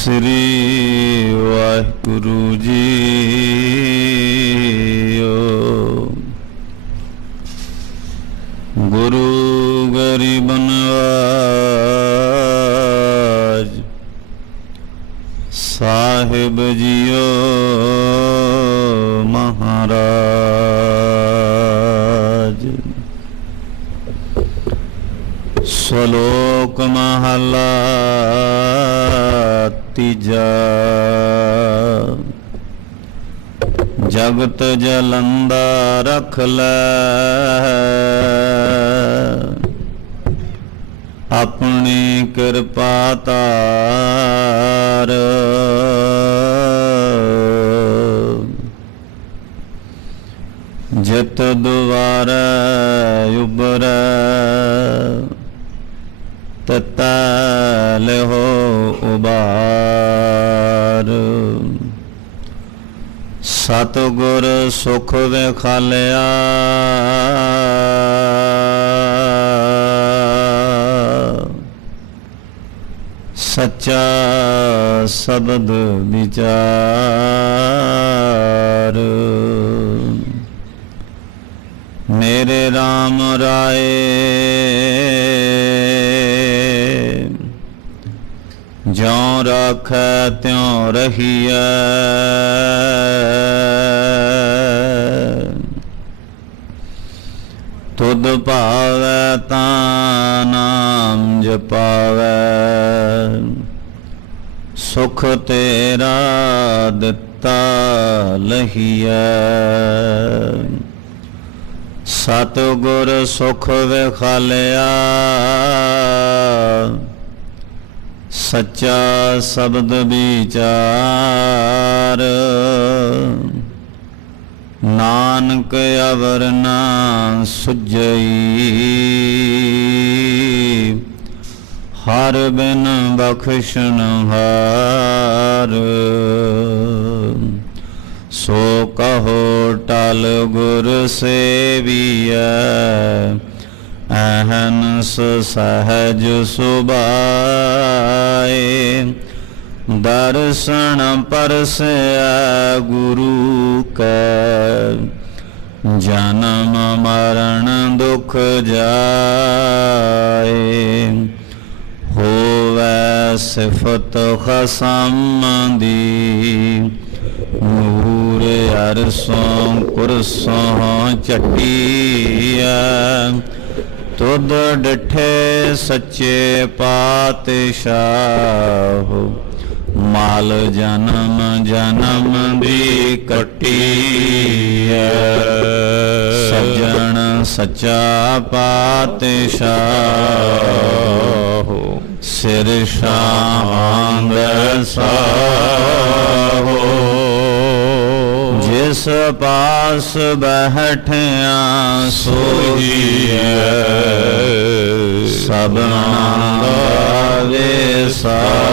श्री वाहिगुरु जीओ। गुरु गरीब नवाज साहिब जियो महाराज। श्लोक महला तीजा। जगत जलंदा रख लै अपनी कृपा तार। जित दुआरे उबरै ततैल हो उबार। सतगुर सुख विखालिया सच्चा शब्द विचार। मेरे राम राय ज्यों राखै त्यों रहिए। तुध भावै तां नाम जपावै। सुख तेरा दिता लहिए। सतगुर सुख विखालिया सच्चा शब्द विचार। नानक अवर ना सुझई हर बिन बख्शन हार। सो कहो टल गुर सेविया अहनस सहज सुभाए। दर्शन परसै गुरु कै जन्म मरण दुख जाए। होवै सिफत खसम दी नूर अरसों कुरसों चटिया। तुद डिठे सच्चे पातशाह माल जन्म जन्म दी कटी। सज्जन सच्चा पातशाह सिर शांद साहो। जिस पास बैठिया सोईए सबना गावे साहो।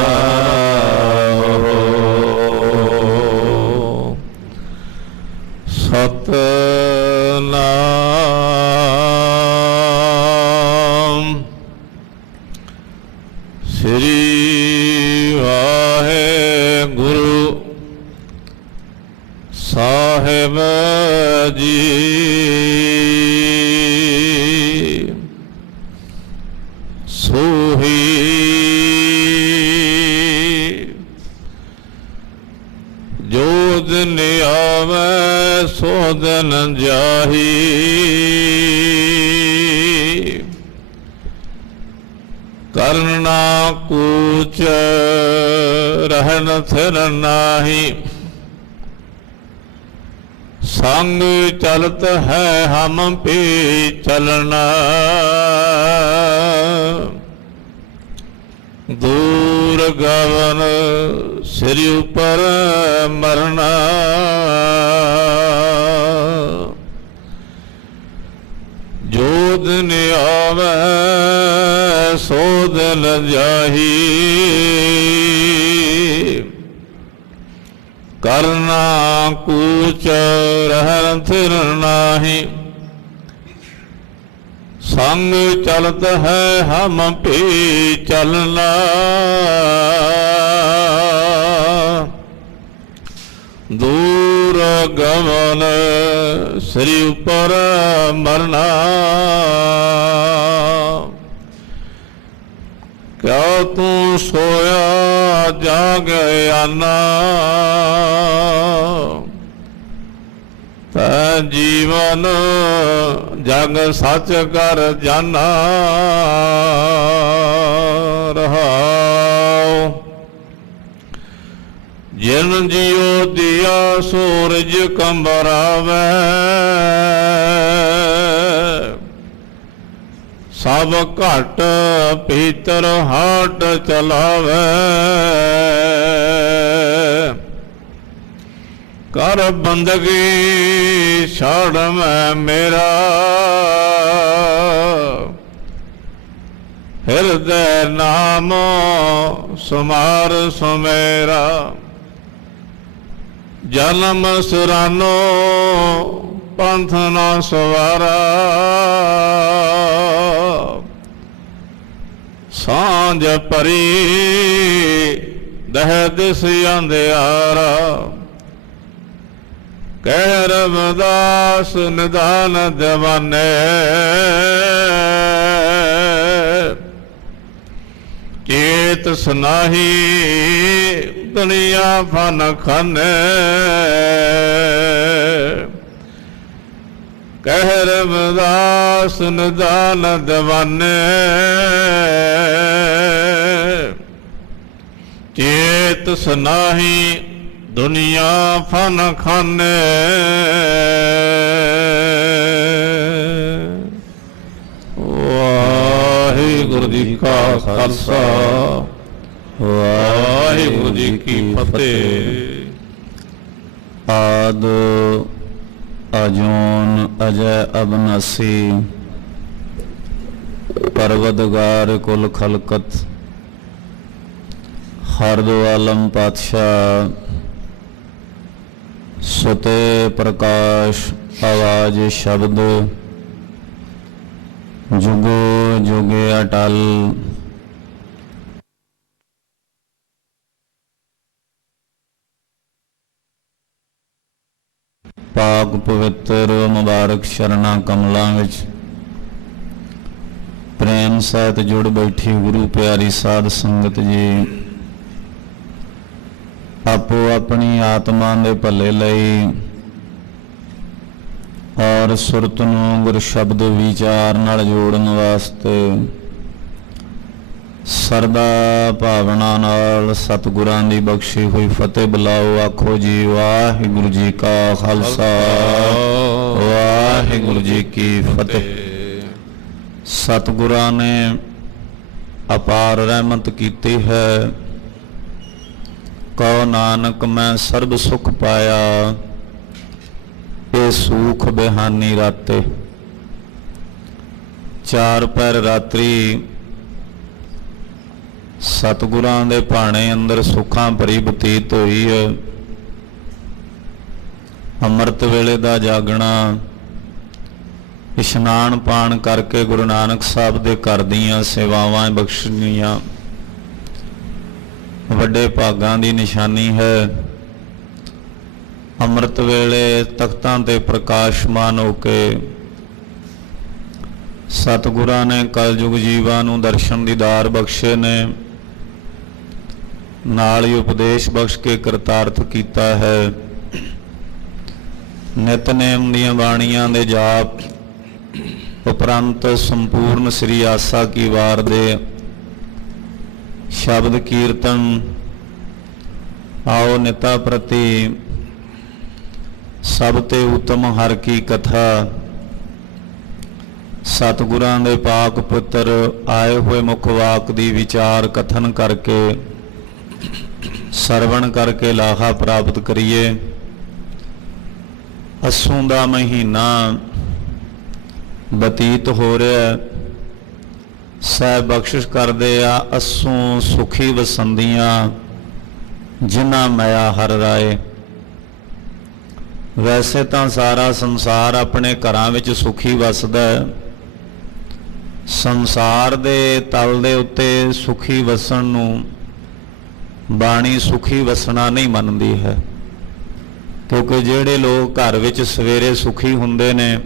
सतनाम श्री वाहिगुरु साहिब जी। सोही जो दिन आवे सो दिन जाही। करना कूच रहन थिर नाही। संग चलत है हम भी चलना। दूर गवन सिर ऊपर मरना। जो दिन आवे सो दिन जाही। करना कूच रहन थिर नाही। संग चलत है हम भी चलना। ਗਮਨ ਸ੍ਰੀ ਉਪਰ ਮਰਨਾ ਕਿਆ ਤੂੰ ਸੋਇਆ ਜਾਗ ਆਨਾ ਤੈ ਜੀਵਨ ਜਗ ਸੱਚ ਕਰ ਜਾਨਾ ਰਹਾਉ ਜਿਨ ਜਿਉ ਦਿਆ ਸੂਰਜ ਕੰਬਰਾਵੇ ਸਭ ਘਟ ਭੀਤਰ ਹਾਟ ਚਲਾਵੇ ਕਰ ਬੰਦਗੀ ਛੜ ਮੈਂ ਮੇਰਾ ਹਿਰਦੈ ਨਾਮ ਸੁਮਾਰ ਸੁਮੇਰਾ ਜਨਮ ਸੁਰਾਨੋ ਪੰਥ ਨਾ ਸਵਾਰਾ ਸਾਂਝ ਭਰੀ ਦਹਿ ਦਿਸ ਅੰਧਿਆਰਾ ਕਹਿ ਰਵਿਦਾਸ ਨਿਦਾਨ ਦਿਵਾਨੇ ਚੇਤ ਸੁਨਾਹੀ ਦੁਨੀਆ ਫਨ ਖਾਨੇ ਕਹਿ ਰਵਿਦਾਸ ਨਿਦਾਨ ਦਿਵਾਨੇ ਚੇਤ ਸੁਨਾਹੀ ਦੁਨੀਆ ਫਨ ਖਾਨੇ ਵਾਹਿਗੁਰੂ ਜੀ ਕਾ ਖਾਲਸਾ ਵਾਹਿਗੁਰੂ ਜੀ ਕੀ ਫਤਿਹ। ਆਦ ਅਜੂਨ ਅਜੈ ਅਬਨਾਸੀ ਪਰਵਦਗਾਰ ਕੁਲ ਖਲਕਤ ਹਰ ਦੋ ਆਲਮ ਪਾਤਸ਼ਾਹ ਸੁਤੇ ਪ੍ਰਕਾਸ਼ ਆਵਾਜ਼ ਸ਼ਬਦ ਜੁਗੋ ਜੁਗੇ ਅਟਲ ਪਾਕ ਪਵਿੱਤਰ ਮੁਬਾਰਕ ਸ਼ਰਨਾ ਕਮਲਾਂ ਵਿੱਚ ਪ੍ਰੇਮ ਸਹਿਤ ਜੁੜ ਬੈਠੀ ਗੁਰੂ ਪਿਆਰੀ ਸਾਧ ਸੰਗਤ ਜੀ, ਆਪੋ ਆਪਣੀ ਆਤਮਾ ਦੇ ਭਲੇ ਲਈ ਔਰ ਸੁਰਤ ਨੂੰ ਗੁਰ ਸ਼ਬਦ ਵਿਚਾਰ ਨਾਲ ਜੋੜਨ ਵਾਸਤੇ ਸਰਦਾ ਭਾਵਨਾ ਨਾਲ ਸਤਿਗੁਰਾਂ ਦੀ ਬਖਸ਼ੀ ਹੋਈ ਫਤਿਹ ਬੁਲਾਓ। ਆਖੋ ਜੀ ਵਾਹਿਗੁਰੂ ਜੀ ਕਾ ਖਾਲਸਾ ਵਾਹਿਗੁਰੂ ਜੀ ਕੀ ਫਤਿਹ। ਸਤਿਗੁਰਾਂ ਨੇ ਅਪਾਰ ਰਹਿਮਤ ਕੀਤੀ ਹੈ। ਕਹੋ ਨਾਨਕ ਮੈਂ ਸਰਬ ਸੁਖ ਪਾਇਆ, ਇਹ ਸੂਖ ਬਿਹਾਨੀ ਰਾਤੇ। ਚਾਰ ਪਹਿਰ ਰਾਤਰੀ ਸਤਿਗੁਰਾਂ ਦੇ ਭਾਣੇ ਅੰਦਰ ਸੁੱਖਾਂ ਭਰੀ ਬਤੀਤ ਹੋਈ ਹੈ। ਅੰਮ੍ਰਿਤ ਵੇਲੇ ਦਾ ਜਾਗਣਾ, ਇਸ਼ਨਾਨ ਪਾਣ ਕਰਕੇ ਗੁਰੂ ਨਾਨਕ ਸਾਹਿਬ ਦੇ ਘਰ ਦੀਆਂ ਸੇਵਾਵਾਂ ਬਖਸ਼ਣੀਆਂ ਵੱਡੇ ਭਾਗਾਂ ਦੀ ਨਿਸ਼ਾਨੀ ਹੈ। ਅੰਮ੍ਰਿਤ ਵੇਲੇ ਤਖਤਾਂ ਤੇ ਪ੍ਰਕਾਸ਼ਮਾਨ ਹੋ ਕੇ ਸਤਿਗੁਰਾਂ ਨੇ ਕਲਯੁਗ ਜੀਵਾਂ ਨੂੰ ਦਰਸ਼ਨ ਦੀਦਾਰ ਬਖਸ਼ੇ ਨੇ, ਨਾਲ ਹੀ ਉਪਦੇਸ਼ ਬਖਸ਼ ਕੇ ਕਰਤਾਰਥ ਕੀਤਾ ਹੈ। ਨਿਤਨੇਮ ਦੀਆਂ ਬਾਣੀਆਂ ਦੇ ਜਾਪ ਉਪਰੰਤ ਸੰਪੂਰਨ ਸ੍ਰੀ ਆਸਾ ਕੀ ਵਾਰ ਦੇ ਸ਼ਬਦ ਕੀਰਤਨ ਆਓ ਨਿਤਾ ਪ੍ਰਤੀ ਸਭ ਤੇ ਉਤਮ ਹਰ ਕੀ ਕਥਾ ਸਤਿਗੁਰਾਂ ਦੇ ਪਾਕ ਪੁੱਤਰ ਆਏ ਹੋਏ ਮੁਖ ਵਾਕ ਦੀ ਵਿਚਾਰ ਕਥਨ ਕਰਕੇ ਸਰਵਣ ਕਰਕੇ ਲਾਹਾ ਪ੍ਰਾਪਤ ਕਰੀਏ। ਅੱਸੂ ਦਾ ਮਹੀਨਾ ਬਤੀਤ ਹੋ ਰਿਹਾ, ਸਹਿ ਬਖਸ਼ਿਸ਼ ਕਰਦੇ ਆ ਅੱਸੂ ਸੁਖੀ ਵਸੰਦੀਆਂ ਜਿਨ੍ਹਾਂ ਮਾਇਆ ਹਰ ਰਾਏ। ਵੈਸੇ ਤਾਂ ਸਾਰਾ ਸੰਸਾਰ ਆਪਣੇ ਘਰਾਂ ਵਿੱਚ ਸੁਖੀ ਵਸਦਾ ਹੈ। ਸੰਸਾਰ ਦੇ ਤਲ ਦੇ ਉੱਤੇ ਸੁਖੀ ਵਸਣ ਨੂੰ ਬਾਣੀ ਸੁਖੀ ਵਸਣਾ ਨਹੀਂ ਮੰਨਦੀ ਹੈ। क्योंकि ਜਿਹੜੇ ਲੋਕ ਘਰ ਵਿੱਚ ਸਵੇਰੇ ਸੁਖੀ ਹੁੰਦੇ ਨੇ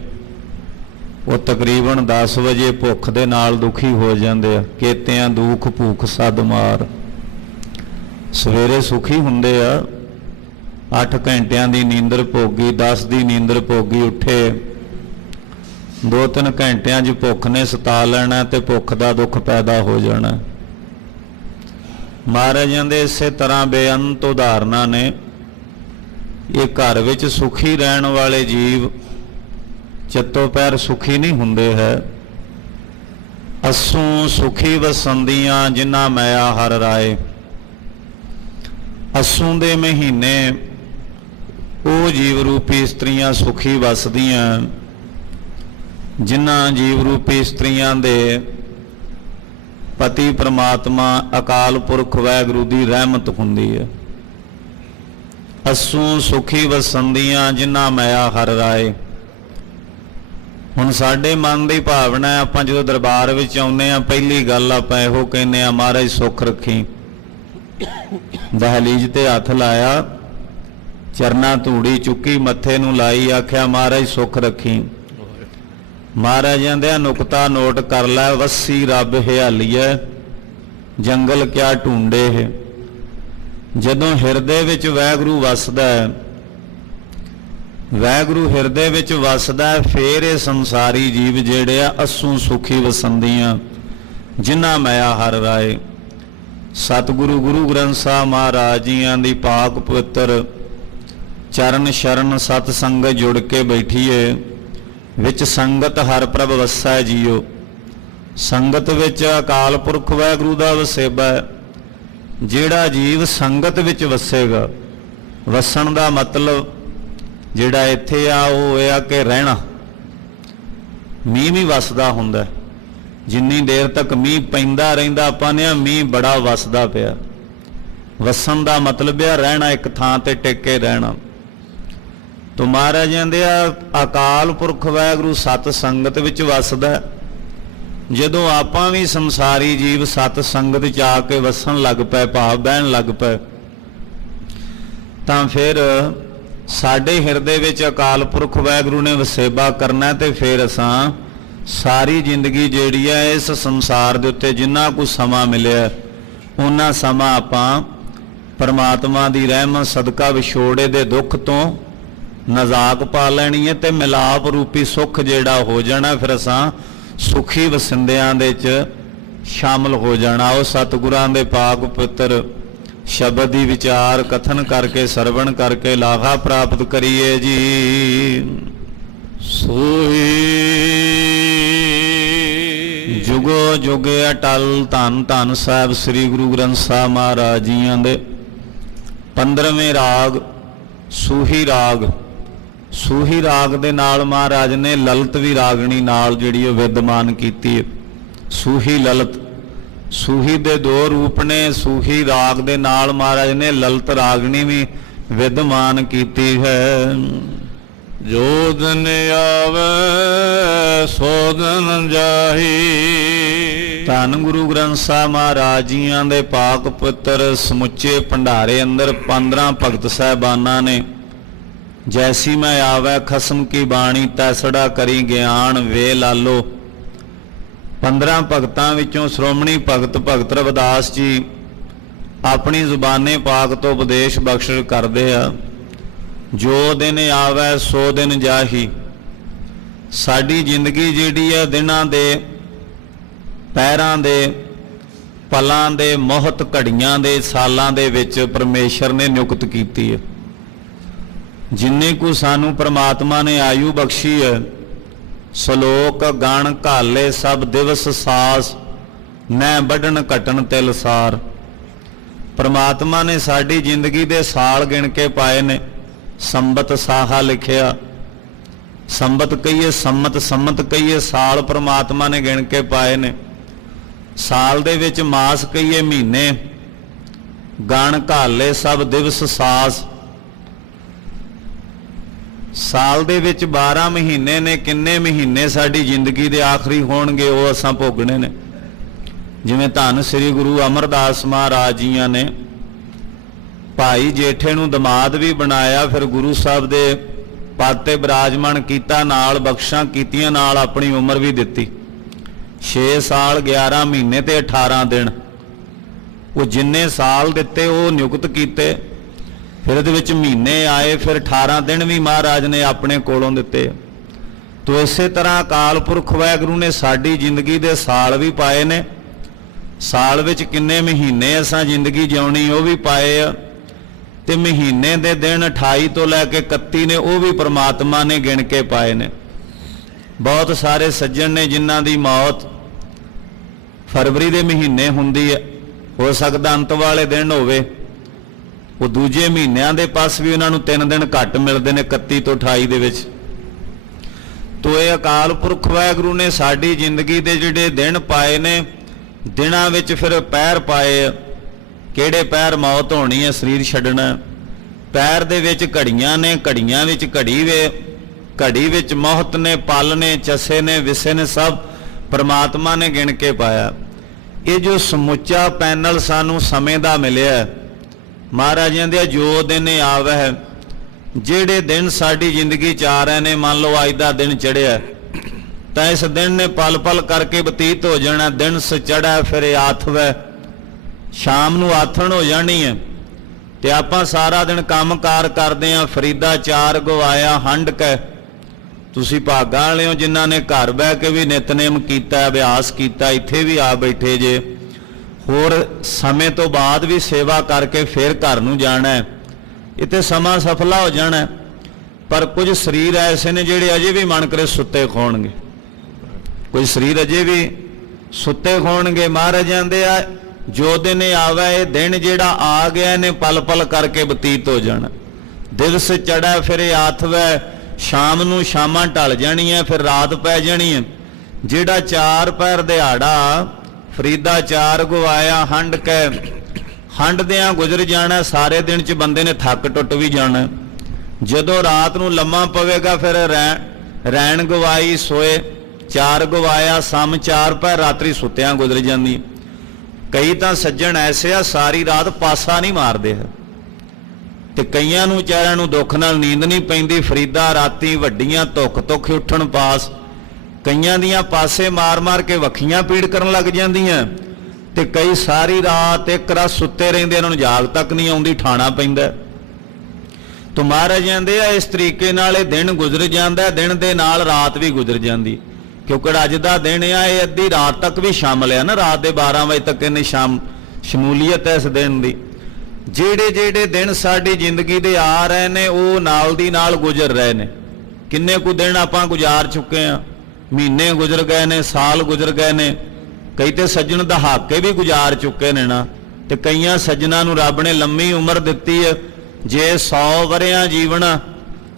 ਉਹ ਤਕਰੀਬਨ 10 ਵਜੇ ਭੁੱਖ ਦੇ ਨਾਲ ਦੁਖੀ ਹੋ ਜਾਂਦੇ ਆ। ਕੇਤਿਆਂ ਦੁੱਖ ਭੁੱਖ ਸਦ ਮਾਰ। ਸਵੇਰੇ ਸੁਖੀ ਹੁੰਦੇ ਆ, 8 ਘੰਟਿਆਂ ਦੀ ਨੀਂਦਰ ਭੋਗੀ, 10 ਦੀ ਨੀਂਦਰ ਭੋਗੀ, ਉੱਠੇ 2-3 ਘੰਟਿਆਂ 'ਚ ਭੁੱਖ ਨੇ ਸਤਾ ਲੈਣਾ ਤੇ ਭੁੱਖ ਦਾ ਦੁੱਖ ਪੈਦਾ ਹੋ ਜਾਣਾ। ਮਹਾਰਾਜਾਂ ਦੇ ਇਸੇ ਤਰ੍ਹਾਂ ਬੇਅੰਤ ਉਦਾਹਰਨਾਂ ਨੇ। ਇਹ ਘਰ ਵਿੱਚ ਸੁਖੀ ਰਹਿਣ ਵਾਲੇ ਜੀਵ ਚੱਤੋ ਪੈਰ ਸੁਖੀ ਨਹੀਂ ਹੁੰਦੇ ਹੈ। ਅਸੂ ਸੁਖੀ ਵਸੰਦੀਆਂ ਜਿਨ੍ਹਾਂ ਮਾਇਆ ਹਰ ਰਾਏ। ਅਸੂ ਦੇ ਮਹੀਨੇ ਉਹ ਜੀਵ ਰੂਪੀ ਇਸਤਰੀਆਂ ਸੁਖੀ ਵਸਦੀਆਂ ਜਿਨ੍ਹਾਂ ਜੀਵ ਰੂਪੀ ਇਸਤਰੀਆਂ ਦੇ ਪਤੀ ਪ੍ਰਮਾਤਮਾ ਅਕਾਲ ਪੁਰਖ ਵਾਹਿਗੁਰੂ ਦੀ ਰਹਿਮਤ ਹੁੰਦੀ ਹੈ। ਅਸੂ ਸੁਖੀ ਵਸੰਦੀਆਂ ਜਿਨ੍ਹਾਂ ਮਾਇਆ ਹਰ ਰਾਏ। ਹੁਣ ਸਾਡੇ ਮਨ ਦੀ ਭਾਵਨਾ ਹੈ, ਆਪਾਂ ਜਦੋਂ ਦਰਬਾਰ ਵਿੱਚ ਆਉਂਦੇ ਹਾਂ ਪਹਿਲੀ ਗੱਲ ਆਪਾਂ ਇਹੋ ਕਹਿੰਦੇ ਹਾਂ, ਮਹਾਰਾਜ ਸੁੱਖ ਰੱਖੀ। ਦਹਲੀਜ਼ ਤੇ ਹੱਥ ਲਾਇਆ, ਚਰਨਾ ਧੂੜੀ ਚੁੱਕੀ, ਮੱਥੇ ਨੂੰ ਲਾਈ, ਆਖਿਆ ਮਹਾਰਾਜ ਸੁੱਖ ਰੱਖੀ। ਮਹਾਰਾਜਾਂ ਦੇ ਨੁਕਤਾ ਨੋਟ ਕਰ ਲੈ, ਵਸੀ ਰੱਬ ਹਿਆਲੀਐ ਜੰਗਲ ਕਿਆ ਢੂੰਡੇ ਹੈ। ਜਦੋਂ ਹਿਰਦੇ ਵਿੱਚ ਵਾਹਿਗੁਰੂ ਵਸਦਾ ਹੈ, ਵਾਹਿਗੁਰੂ ਹਿਰਦੇ ਵਿੱਚ ਵਸਦਾ ਹੈ, ਫੇਰ ਇਹ ਸੰਸਾਰੀ ਜੀਵ ਜਿਹੜੇ ਆ ਅਸੂ ਸੁਖੀ ਵਸੰਦੀਆਂ ਜਿਨ੍ਹਾਂ ਮਾਇਆ ਹਰ ਰਾਏ। ਸਤਿਗੁਰੂ ਗੁਰੂ ਗ੍ਰੰਥ ਸਾਹਿਬ ਮਹਾਰਾਜ ਜੀਆਂ ਦੀ ਪਾਕ ਪਵਿੱਤਰ ਚਰਨ ਸ਼ਰਨ ਸਤ ਸੰਗਤ ਜੁੜ ਕੇ ਬੈਠੀਏ। ਵਿੱਚ ਸੰਗਤ ਹਰ ਪ੍ਰਭ ਵਸੈ ਜੀਓ। ਸੰਗਤ ਵਿੱਚ ਅਕਾਲ ਪੁਰਖ ਵਾਹਿਗੁਰੂ ਦਾ ਵਸੇਬਾ ਹੈ। ਜਿਹੜਾ ਜੀਵ ਸੰਗਤ ਵਿੱਚ ਵਸੇਗਾ, ਵਸਣ ਦਾ ਮਤਲਬ ਜਿਹੜਾ ਇੱਥੇ ਆ ਉਹ ਇਹ ਆ ਕਿ ਰਹਿਣਾ। ਮੀਂਹ ਵੀ ਵਸਦਾ ਹੁੰਦਾ, ਜਿੰਨੀ ਦੇਰ ਤੱਕ ਮੀਂਹ ਪੈਂਦਾ ਰਹਿੰਦਾ ਆਪਾਂ ਨੇ ਮੀਂਹ ਬੜਾ ਵਸਦਾ ਪਿਆ। ਵਸਣ ਦਾ ਮਤਲਬ ਹੈ ਰਹਿਣਾ, ਇੱਕ ਥਾਂ ਤੇ ਟਿਕ ਕੇ ਰਹਿਣਾ। ਤੋ ਮਹਾਰਾਜਾਂ ਦੇ ਅਕਾਲ ਪੁਰਖ ਵਾਹਿਗੁਰੂ ਸਤ ਸੰਗਤ ਵਿੱਚ ਵਸਦਾ। ਜਦੋਂ ਆਪਾਂ ਵੀ ਸੰਸਾਰੀ ਜੀਵ ਸਤ ਸੰਗਤ 'ਚ ਆ ਕੇ ਵਸਣ ਲੱਗ ਪਏ, ਭਾਵ ਬਹਿਣ ਲੱਗ ਪਏ, ਤਾਂ ਫਿਰ ਸਾਡੇ ਹਿਰਦੇ ਵਿੱਚ ਅਕਾਲ ਪੁਰਖ ਵਾਹਿਗੁਰੂ ਨੇ ਵਸੇਬਾ ਕਰਨਾ। ਤੇ ਫਿਰ ਅਸਾਂ ਸਾਰੀ ਜ਼ਿੰਦਗੀ ਜਿਹੜੀ ਹੈ ਇਸ ਸੰਸਾਰ ਦੇ ਉੱਤੇ ਜਿੰਨਾ ਕੁ ਸਮਾਂ ਮਿਲਿਆ ਉਹਨਾਂ ਸਮਾਂ ਆਪਾਂ ਪਰਮਾਤਮਾ ਦੀ ਰਹਿਮਤ ਸਦਕਾ ਵਿਛੋੜੇ ਦੇ ਦੁੱਖ ਤੋਂ ਨਜ਼ਾਕ ਪਾ ਲੈਣੀ ਹੈ ਤੇ ਮਿਲਾਪ ਰੂਪੀ ਸੁੱਖ ਜਿਹੜਾ ਹੋ ਜਾਣਾ। ਫਿਰ ਅਸਾਂ ਸੁਖੀ ਵਸਿੰਦਿਆਂ ਦੇ 'ਚ ਸ਼ਾਮਲ ਹੋ ਜਾਣਾ। ਉਹ ਸਤਿਗੁਰਾਂ ਦੇ ਪਾਕ ਪਵਿੱਤਰ ਸ਼ਬਦ ਦੀ ਵਿਚਾਰ ਕਥਨ ਕਰਕੇ ਸਰਵਣ ਕਰਕੇ ਲਾਹਾ ਪ੍ਰਾਪਤ ਕਰੀਏ ਜੀ। ਸੋਈ ਜੁਗੋ ਜੁਗੇ ਅਟਲ ਧੰਨ ਧੰਨ ਸਾਹਿਬ ਸ੍ਰੀ ਗੁਰੂ ਗ੍ਰੰਥ ਸਾਹਿਬ ਮਹਾਰਾਜ ਜੀਆਂ ਦੇ 15ਵੇਂ ਰਾਗ ਸੂਹੀ ਰਾਗ। ਸੂਹੀ ਰਾਗ ਦੇ ਨਾਲ ਮਹਾਰਾਜ ਨੇ ਲਲਿਤ ਵੀ ਰਾਗਣੀ ਨਾਲ ਜਿਹੜੀ ਉਹ ਵਿਦਮਾਨ ਕੀਤੀ ਹੈ। ਸੂਹੀ ਲਲਿਤ, ਸੂਹੀ ਦੇ 2 ਰੂਪ ਨੇ। ਸੂਹੀ ਰਾਗ ਦੇ ਨਾਲ ਮਹਾਰਾਜ ਨੇ ਲਲਿਤ ਰਾਗਣੀ ਵੀ ਵਿਦਮਾਨ ਕੀਤੀ ਹੈ। ਜੋ ਦਿਨ ਆਵੇ ਸੋ ਦਿਨ ਜਾਹੀ। ਧੰਨ ਗੁਰੂ ਗ੍ਰੰਥ ਸਾਹਿਬ ਮਹਾਰਾਜ ਜੀਆਂ ਦੇ ਪਾਕ ਪਵਿੱਤਰ ਸਮੁੱਚੇ ਭੰਡਾਰੇ ਅੰਦਰ 15 ਭਗਤ ਸਾਹਿਬਾਨਾਂ ਨੇ ਜੈਸੀ ਮੈਂ ਆਵੈ ਖਸਮ ਕੀ ਬਾਣੀ ਤੈਸੜਾ ਕਰੀ ਗਿਆਨ ਵੇ ਲਾਲੋ। 15 ਭਗਤਾਂ ਵਿੱਚੋਂ ਸ਼੍ਰੋਮਣੀ ਭਗਤ ਭਗਤ ਰਵਿਦਾਸ ਜੀ ਆਪਣੀ ਜ਼ੁਬਾਨੇ ਪਾਕ ਤੋਂ ਉਪਦੇਸ਼ ਬਖਸ਼ਿਸ਼ ਕਰਦੇ ਆ। ਜੋ ਦਿਨ ਆਵੈ ਸੋ ਦਿਨ ਜਾਹੀ। ਸਾਡੀ ਜ਼ਿੰਦਗੀ ਜਿਹੜੀ ਹੈ ਦਿਨਾਂ ਦੇ ਪੈਰਾਂ ਦੇ ਪਲਾਂ ਦੇ ਮੋਹਤ ਘੜੀਆਂ ਦੇ ਸਾਲਾਂ ਦੇ ਵਿੱਚ ਪਰਮੇਸ਼ਰ ਨੇ ਨਿਯੁਕਤ ਕੀਤੀ ਹੈ। ਜਿੰਨੇ ਕੁ ਸਾਨੂੰ ਪ੍ਰਮਾਤਮਾ ਨੇ ਆਯੂ ਬਖਸ਼ੀ ਹੈ, ਸਲੋਕ ਗਣ ਘਾਲੇ ਸਭ ਦਿਵਸ ਸਾਸ ਨੈ ਵੱਢਣ ਘਟਣ ਤਿਲ ਸਾਰ। ਪ੍ਰਮਾਤਮਾ ਨੇ ਸਾਡੀ ਜ਼ਿੰਦਗੀ ਦੇ ਸਾਲ ਗਿਣ ਕੇ ਪਾਏ ਨੇ। ਸੰਬਤ ਸਾਹਾ ਲਿਖਿਆ, ਸੰਬਤ ਕਹੀਏ ਸੰਮਤ ਕਹੀਏ, ਸਾਲ ਪ੍ਰਮਾਤਮਾ ਨੇ ਗਿਣ ਕੇ ਪਾਏ ਨੇ। ਸਾਲ ਦੇ ਵਿੱਚ ਮਾਸ ਕਹੀਏ ਮਹੀਨੇ, ਗਣ ਘਾਲੇ ਸਭ ਦਿਵਸ ਸਾਸ। ਸਾਲ ਦੇ ਵਿੱਚ 12 ਮਹੀਨੇ ਨੇ। ਕਿੰਨੇ ਮਹੀਨੇ ਸਾਡੀ ਜ਼ਿੰਦਗੀ ਦੇ ਆਖਰੀ ਹੋਣਗੇ ਉਹ ਅਸਾਂ ਭੋਗਣੇ ਨੇ। ਜਿਵੇਂ ਧੰਨ ਸ੍ਰੀ ਗੁਰੂ ਅਮਰਦਾਸ ਮਹਾਰਾਜ ਜੀਆਂ ਨੇ ਭਾਈ ਜੇਠੇ ਨੂੰ ਦਮਾਦ ਵੀ ਬਣਾਇਆ, ਫਿਰ ਗੁਰੂ ਸਾਹਿਬ ਦੇ ਪਦ ਤੇ ਬਿਰਾਜਮਾਨ ਕੀਤਾ, ਨਾਲ ਬਖਸ਼ਾਂ ਕੀਤੀਆਂ, ਨਾਲ ਆਪਣੀ ਉਮਰ ਵੀ ਦਿੱਤੀ। 6 ਸਾਲ 11 ਮਹੀਨੇ ਤੇ 18 ਦਿਨ ਉਹ ਜਿੰਨੇ ਸਾਲ ਦਿੱਤੇ ਉਹ ਨਿਯੁਕਤ ਕੀਤੇ। ਫਿਰ ਇਹਦੇ ਵਿੱਚ ਮਹੀਨੇ ਆਏ, ਫਿਰ 18 ਦਿਨ ਵੀ ਮਹਾਰਾਜ ਨੇ ਆਪਣੇ ਕੋਲੋਂ ਦਿੱਤੇ। ਤੋ ਇਸੇ ਤਰ੍ਹਾਂ ਅਕਾਲ ਪੁਰਖ ਵਾਹਿਗੁਰੂ ਨੇ ਸਾਡੀ ਜ਼ਿੰਦਗੀ ਦੇ ਸਾਲ ਵੀ ਪਾਏ ਨੇ। ਸਾਲ ਵਿੱਚ ਕਿੰਨੇ ਮਹੀਨੇ ਅਸਾਂ ਜ਼ਿੰਦਗੀ ਜਿਉਣੀ ਉਹ ਵੀ ਪਾਏ ਆ, ਤੇ ਮਹੀਨੇ ਦੇ ਦਿਨ 28 ਤੋਂ ਲੈ ਕੇ 31 ਨੇ ਉਹ ਵੀ ਪ੍ਰਮਾਤਮਾ ਨੇ ਗਿਣ ਕੇ ਪਾਏ ਨੇ। ਬਹੁਤ ਸਾਰੇ ਸੱਜਣ ਨੇ ਜਿਨ੍ਹਾਂ ਦੀ ਮੌਤ ਫਰਵਰੀ ਦੇ ਮਹੀਨੇ ਹੁੰਦੀ ਹੈ, ਹੋ ਸਕਦਾ ਅੰਤ ਵਾਲੇ ਦਿਨ ਹੋਵੇ, ਉਹ ਦੂਜੇ ਮਹੀਨਿਆਂ ਦੇ ਪਾਸ ਵੀ ਉਹਨਾਂ ਨੂੰ 3 ਦਿਨ ਘੱਟ ਮਿਲਦੇ ਨੇ 31 ਤੋਂ 28 ਦੇ ਵਿੱਚ। ਤੋ ਇਹ ਅਕਾਲ ਪੁਰਖ ਵਾਹਿਗੁਰੂ ਨੇ ਸਾਡੀ ਜ਼ਿੰਦਗੀ ਦੇ ਜਿਹੜੇ ਦਿਨ ਪਾਏ ਨੇ, ਦਿਨਾਂ ਵਿੱਚ ਫਿਰ ਪੈਰ ਪਾਏ। ਕਿਹੜੇ ਪੈਰ? ਮੌਤ ਹੋਣੀ ਹੈ, ਸਰੀਰ ਛੱਡਣਾ। ਪੈਰ ਦੇ ਵਿੱਚ ਘੜੀਆਂ ਨੇ, ਘੜੀਆਂ ਵਿੱਚ ਘੜੀ ਵੇ, ਘੜੀ ਵਿੱਚ ਮੌਤ ਨੇ, ਪਲ ਨੇ, ਚਸੇ ਨੇ, ਵਿਸੇ ਨੇ, ਸਭ ਪਰਮਾਤਮਾ ਨੇ ਗਿਣ ਕੇ ਪਾਇਆ। ਇਹ ਜੋ ਸਮੁੱਚਾ ਪੈਨਲ ਸਾਨੂੰ ਸਮੇਂ ਦਾ ਮਿਲਿਆ, ਮਹਾਰਾਜਾਂ ਦੇ ਜੋ ਦਿਨ ਆਵੈ, ਜਿਹੜੇ ਦਿਨ ਸਾਡੀ ਜ਼ਿੰਦਗੀ 'ਚ ਆ ਰਹੇ ਨੇ, ਮੰਨ ਲਓ ਅੱਜ ਦਾ ਦਿਨ ਚੜਿਆ ਤਾਂ ਇਸ ਦਿਨ ਨੇ ਪਲ ਪਲ ਕਰਕੇ ਬਤੀਤ ਹੋ ਜਾਣਾ। ਦਿਨ ਚੜ੍ਹਿਆ ਫਿਰ ਆਥਵੈ, ਸ਼ਾਮ ਨੂੰ ਆਥਣ ਹੋ ਜਾਣੀ ਹੈ, ਤੇ ਆਪਾਂ ਸਾਰਾ ਦਿਨ ਕੰਮਕਾਰ ਕਰਦੇ ਆਂ। ਫਰੀਦਾ ਚਾਰ ਗਵਾਇਆ ਹੰਡ ਕੈ, ਤੁਸੀਂ ਭਾਗਾਂ ਵਾਲੇ ਹੋ ਜਿਨ੍ਹਾਂ ਨੇ ਘਰ ਬਹਿ ਕੇ ਵੀ ਨਿਤਨੇਮ ਕੀਤਾ, ਅਭਿਆਸ ਕੀਤਾ, ਇੱਥੇ ਵੀ ਆ ਬੈਠੇ ਜੇ। ਹੋਰ ਸਮੇਂ ਤੋਂ ਬਾਅਦ ਵੀ ਸੇਵਾ ਕਰਕੇ ਫਿਰ ਘਰ ਨੂੰ ਜਾਣਾ ਹੈ, ਇੱਥੇ ਸਮਾਂ ਸਫਲਾ ਹੋ ਜਾਣਾ ਹੈ। ਪਰ ਕੁਝ ਸਰੀਰ ਐਸੇ ਨੇ ਜਿਹੜੇ ਅਜੇ ਵੀ ਮਨ ਕਰੇ ਸੁੱਤੇ ਖੋਣਗੇ, ਕੋਈ ਸਰੀਰ ਅਜੇ ਵੀ ਸੁੱਤੇ ਖੋਣਗੇ। ਮਹਾਰਾਜ ਕਹਿੰਦੇ ਆ ਜੋ ਦਿਨ ਆਵੇ, ਇਹ ਦਿਨ ਜਿਹੜਾ ਆ ਗਿਆ ਨੇ ਪਲ ਪਲ ਕਰਕੇ ਬਤੀਤ ਹੋ ਜਾਣਾ। ਦਿਵਸ ਚੜ੍ਹਿਆ ਫਿਰ ਆਥਵੈ, ਸ਼ਾਮ ਨੂੰ ਸ਼ਾਮਾਂ ਢਲ ਜਾਣੀਆਂ, ਫਿਰ ਰਾਤ ਪੈ ਜਾਣੀ ਹੈ। ਜਿਹੜਾ 4 ਪਹਿਰ ਦਿਹਾੜਾ ਫਰੀਦਾ ਚਾਰ ਗਵਾਇਆ ਹੰਡ ਕੈ, ਹੰਡਦਿਆਂ ਗੁਜ਼ਰ ਜਾਣਾ। ਸਾਰੇ ਦਿਨ 'ਚ ਬੰਦੇ ਨੇ ਥੱਕ ਟੁੱਟ ਵੀ ਜਾਣਾ। ਜਦੋਂ ਰਾਤ ਨੂੰ ਲੰਮਾ ਪਵੇਗਾ ਫਿਰ ਰੈਣ ਗਵਾਈ ਸੋਏ, 4 ਗਵਾਇਆ ਸਮ 4 ਪਹਿਰ ਰਾਤਰੀ ਸੁੱਤਿਆਂ ਗੁਜ਼ਰ ਜਾਂਦੀ। ਕਈ ਤਾਂ ਸੱਜਣ ਐਸੇ ਆ ਸਾਰੀ ਰਾਤ ਪਾਸਾ ਨਹੀਂ ਮਾਰਦੇ, ਤੇ ਕਈਆਂ ਨੂੰ ਵਿਚਾਰਿਆਂ ਨੂੰ ਦੁੱਖ ਨਾਲ ਨੀਂਦ ਨਹੀਂ ਪੈਂਦੀ। ਫਰੀਦਾ ਰਾਤੀ ਵੱਡੀਆਂ ਧੁੱਖ ਉੱਠਣ ਪਾਸ, ਕਈਆਂ ਦੀਆਂ ਪਾਸੇ ਮਾਰ ਮਾਰ ਕੇ ਵੱਖੀਆਂ ਪੀੜ ਕਰਨ ਲੱਗ ਜਾਂਦੀਆਂ, ਤੇ ਕਈ ਸਾਰੀ ਰਾਤ ਇੱਕ ਰਾਤ ਸੁੱਤੇ ਰਹਿੰਦੇ, ਇਹਨਾਂ ਨੂੰ ਜਾਗ ਤੱਕ ਨਹੀਂ ਆਉਂਦੀ, ਠਾਣਾ ਪੈਂਦਾ। ਤੋ ਮਹਾਰਾਜ ਕਹਿੰਦੇ ਆ ਇਸ ਤਰੀਕੇ ਨਾਲ ਇਹ ਦਿਨ ਗੁਜ਼ਰ ਜਾਂਦਾ, ਦਿਨ ਦੇ ਨਾਲ ਰਾਤ ਵੀ ਗੁਜ਼ਰ ਜਾਂਦੀ। ਕਿਉਂਕਿ ਅੱਜ ਦਾ ਦਿਨ ਆ ਇਹ ਅੱਧੀ ਰਾਤ ਤੱਕ ਵੀ ਸ਼ਾਮਲ ਹੈ ਨਾ, ਰਾਤ ਦੇ 12 ਵਜੇ ਤੱਕ ਇਹਨੇ ਸ਼ਮੂਲੀਅਤ ਹੈ ਇਸ ਦਿਨ ਦੀ। ਜਿਹੜੇ ਜਿਹੜੇ ਦਿਨ ਸਾਡੀ ਜ਼ਿੰਦਗੀ ਦੇ ਆ ਰਹੇ ਨੇ ਉਹ ਨਾਲ ਦੀ ਨਾਲ ਗੁਜ਼ਰ ਰਹੇ ਨੇ। ਕਿੰਨੇ ਕੁ ਦਿਨ ਆਪਾਂ ਗੁਜ਼ਾਰ ਚੁੱਕੇ ਆ, ਮਹੀਨੇ ਗੁਜ਼ਰ ਗਏ ਨੇ, ਸਾਲ ਗੁਜ਼ਰ ਗਏ ਨੇ, ਕਈ ਤੇ ਸੱਜਣ ਦਹਾਕੇ ਵੀ ਗੁਜ਼ਾਰ ਚੁੱਕੇ ਨੇ ਨਾ। ਤੇ ਕਈਆਂ ਸੱਜਣਾਂ ਨੂੰ ਰੱਬ ਨੇ ਲੰਮੀ ਉਮਰ ਦਿੱਤੀ ਹੈ। ਜੇ 100 ਵਰਿਆਂ ਜੀਵਨ,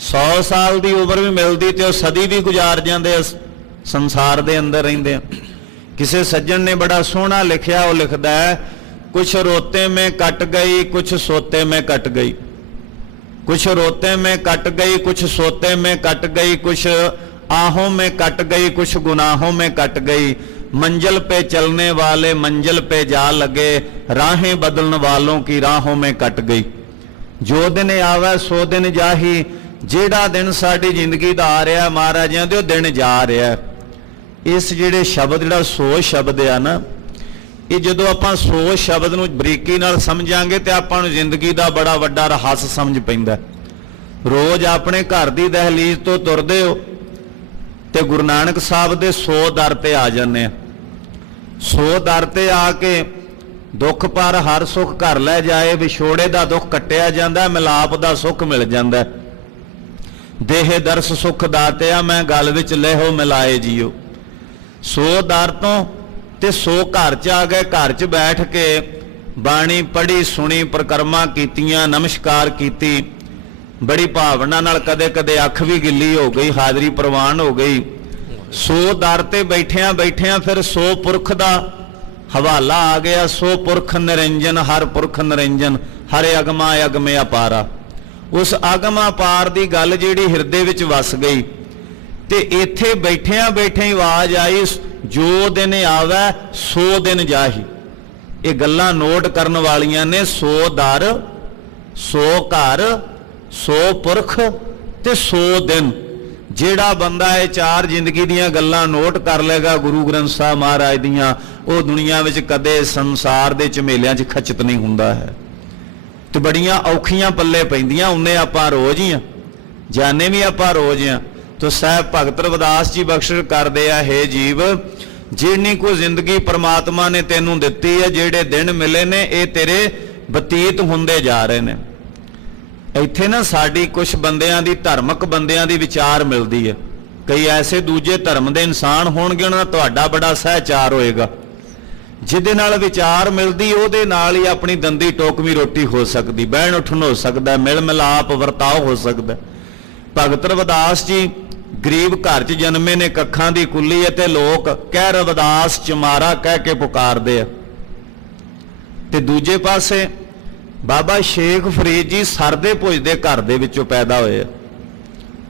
100 ਸਾਲ ਦੀ ਉਮਰ ਵੀ ਮਿਲਦੀ ਤੇ ਉਹ ਸਦੀ ਵੀ ਗੁਜ਼ਾਰ ਜਾਂਦੇ, ਸੰਸਾਰ ਦੇ ਅੰਦਰ ਰਹਿੰਦੇ ਆ। ਕਿਸੇ ਸੱਜਣ ਨੇ ਬੜਾ ਸੋਹਣਾ ਲਿਖਿਆ, ਉਹ ਲਿਖਦਾ ਹੈ ਕੁਛ ਰੋਤੇ ਮੈਂ ਕੱਟ ਗਈ, ਕੁਛ ਸੋਤੇ ਮੈਂ ਕੱਟ ਗਈ, कुछ रोते में कट गई, कुछ सोते में कट गई, कुछ आहों में कट गई, कुछ गुनाहों में कट गई। मंजिल पे चलने वाले मंजिल पे जा लगे, राहें बदलने वालों की राहों में कट गई। जो दिन आवे सो दिन जाही। ਜਿਹੜਾ दिन साड़ी जिंदगी का आ रहा महाराजा दे दिन जा रहा है। इस जिहड़े शब्द जिहड़ा सोच शब्द आ ना, ये जदों आपां सोच शब्द नूं बरीकी नाल समझांगे तो आपां नूं जिंदगी का बड़ा वड्डा रहस समझ पैंदा। रोज़ अपने घर की दहलीज तो तुरदे हो तो गुरु नानक साहब के 100 दर ते आ जाने। 100 दर ते आके दुख पर हर सुख घर लै जाए, विछोड़े का दुख कट्टिया जांदा, मिलाप का सुख मिल जांदा। देह दरस सुख दातिया मैं गल विच लेहो मिलाए जियो। 100 दर तो ते 100 घर च आ गए। घर च बैठ के बाणी पढ़ी सुनी, परिक्रमा कीतियां, नमस्कार कीती, बड़ी भावना नाल कदे कदे अख भी गिली हो गई, हाजरी प्रवान हो गई। 100 दर ते बैठिया बैठिया फिर 100 पुरख दा हवाला आ गया। 100 पुरख निरंजन, हर पुरख निरंजन, हरे अगमा अगमे अपारा। उस अगम अपार की गल जिहड़ी हिरदे विच वस गई ते इत्थे बैठिया बैठे आवाज आई, जो दिन आवे 100 दिन जाही। ये गल्लां नोट करन वालियां ने। 100 दर सो घर सो पुरख ते सो दिन। ਜਿਹੜਾ ਬੰਦਾ ਇਹ ਚਾਰ ਜ਼ਿੰਦਗੀ ਦੀਆਂ ਗੱਲਾਂ ਨੋਟ ਕਰ ਲੇਗਾ ਗੁਰੂ ਗ੍ਰੰਥ ਸਾਹਿਬ ਮਹਾਰਾਜ ਦੀਆਂ, ਉਹ ਦੁਨੀਆ ਵਿੱਚ ਕਦੇ ਸੰਸਾਰ ਦੇ ਝਮੇਲਿਆਂ 'ਚ ਖਚਤ ਨਹੀਂ ਹੁੰਦਾ ਹੈ। ਤੇ ਬੜੀਆਂ ਔਖੀਆਂ ਪੱਲੇ ਪੈਂਦੀਆਂ, ਉਹਨੇ ਆਪਾਂ ਰੋਜ਼ ਹੀ ਆ, ਜਾਣੇ ਵੀ ਆਪਾਂ ਰੋਜ਼ ਆ। ਤੋ ਸਾਹਿਬ ਭਗਤ ਰਵਿਦਾਸ ਜੀ ਬਖਸ਼ਿਸ਼ ਕਰਦੇ ਆ, ਹੇ ਜੀਵ ਜਿੰਨੀ ਕੋ ਜ਼ਿੰਦਗੀ ਪ੍ਰਮਾਤਮਾ ਨੇ ਤੈਨੂੰ ਦਿੱਤੀ ਹੈ, ਜਿਹੜੇ ਦਿਨ ਮਿਲੇ ਨੇ ਇਹ ਤੇਰੇ ਬਤੀਤ ਹੁੰਦੇ ਜਾ ਰਹੇ ਨੇ। ਇੱਥੇ ਨਾ ਸਾਡੀ ਕੁਝ ਬੰਦਿਆਂ ਦੀ, ਧਾਰਮਿਕ ਬੰਦਿਆਂ ਦੀ ਵਿਚਾਰ ਮਿਲਦੀ ਹੈ। ਕਈ ਐਸੇ ਦੂਜੇ ਧਰਮ ਦੇ ਇਨਸਾਨ ਹੋਣਗੇ, ਉਹਨਾਂ ਦਾ ਤੁਹਾਡਾ ਬੜਾ ਸਹਿਚਾਰ ਹੋਏਗਾ। ਜਿਹਦੇ ਨਾਲ ਵਿਚਾਰ ਮਿਲਦੀ ਉਹਦੇ ਨਾਲ ਹੀ ਆਪਣੀ ਦੰਦੀ ਟੋਕਵੀਂ ਰੋਟੀ ਹੋ ਸਕਦੀ, ਬਹਿਣ ਉੱਠਣ ਹੋ ਸਕਦਾ, ਮਿਲ ਮਿਲਾਪ ਵਰਤਾਓ ਹੋ ਸਕਦਾ। ਭਗਤ ਰਵਿਦਾਸ ਜੀ ਗਰੀਬ ਘਰ 'ਚ ਜਨਮੇ ਨੇ, ਕੱਖਾਂ ਦੀ ਕੁੱਲੀ, ਅਤੇ ਲੋਕ ਕਹਿ ਰਵਿਦਾਸ ਚਮਾਰਾ ਕਹਿ ਕੇ ਪੁਕਾਰਦੇ ਆ। ਤੇ ਦੂਜੇ ਪਾਸੇ ਬਾਬਾ ਸ਼ੇਖ ਫਰੀਦ ਜੀ ਸਰਦੇ ਪੁੱਜਦੇ ਘਰ ਦੇ ਵਿੱਚੋਂ ਪੈਦਾ ਹੋਏ ਆ।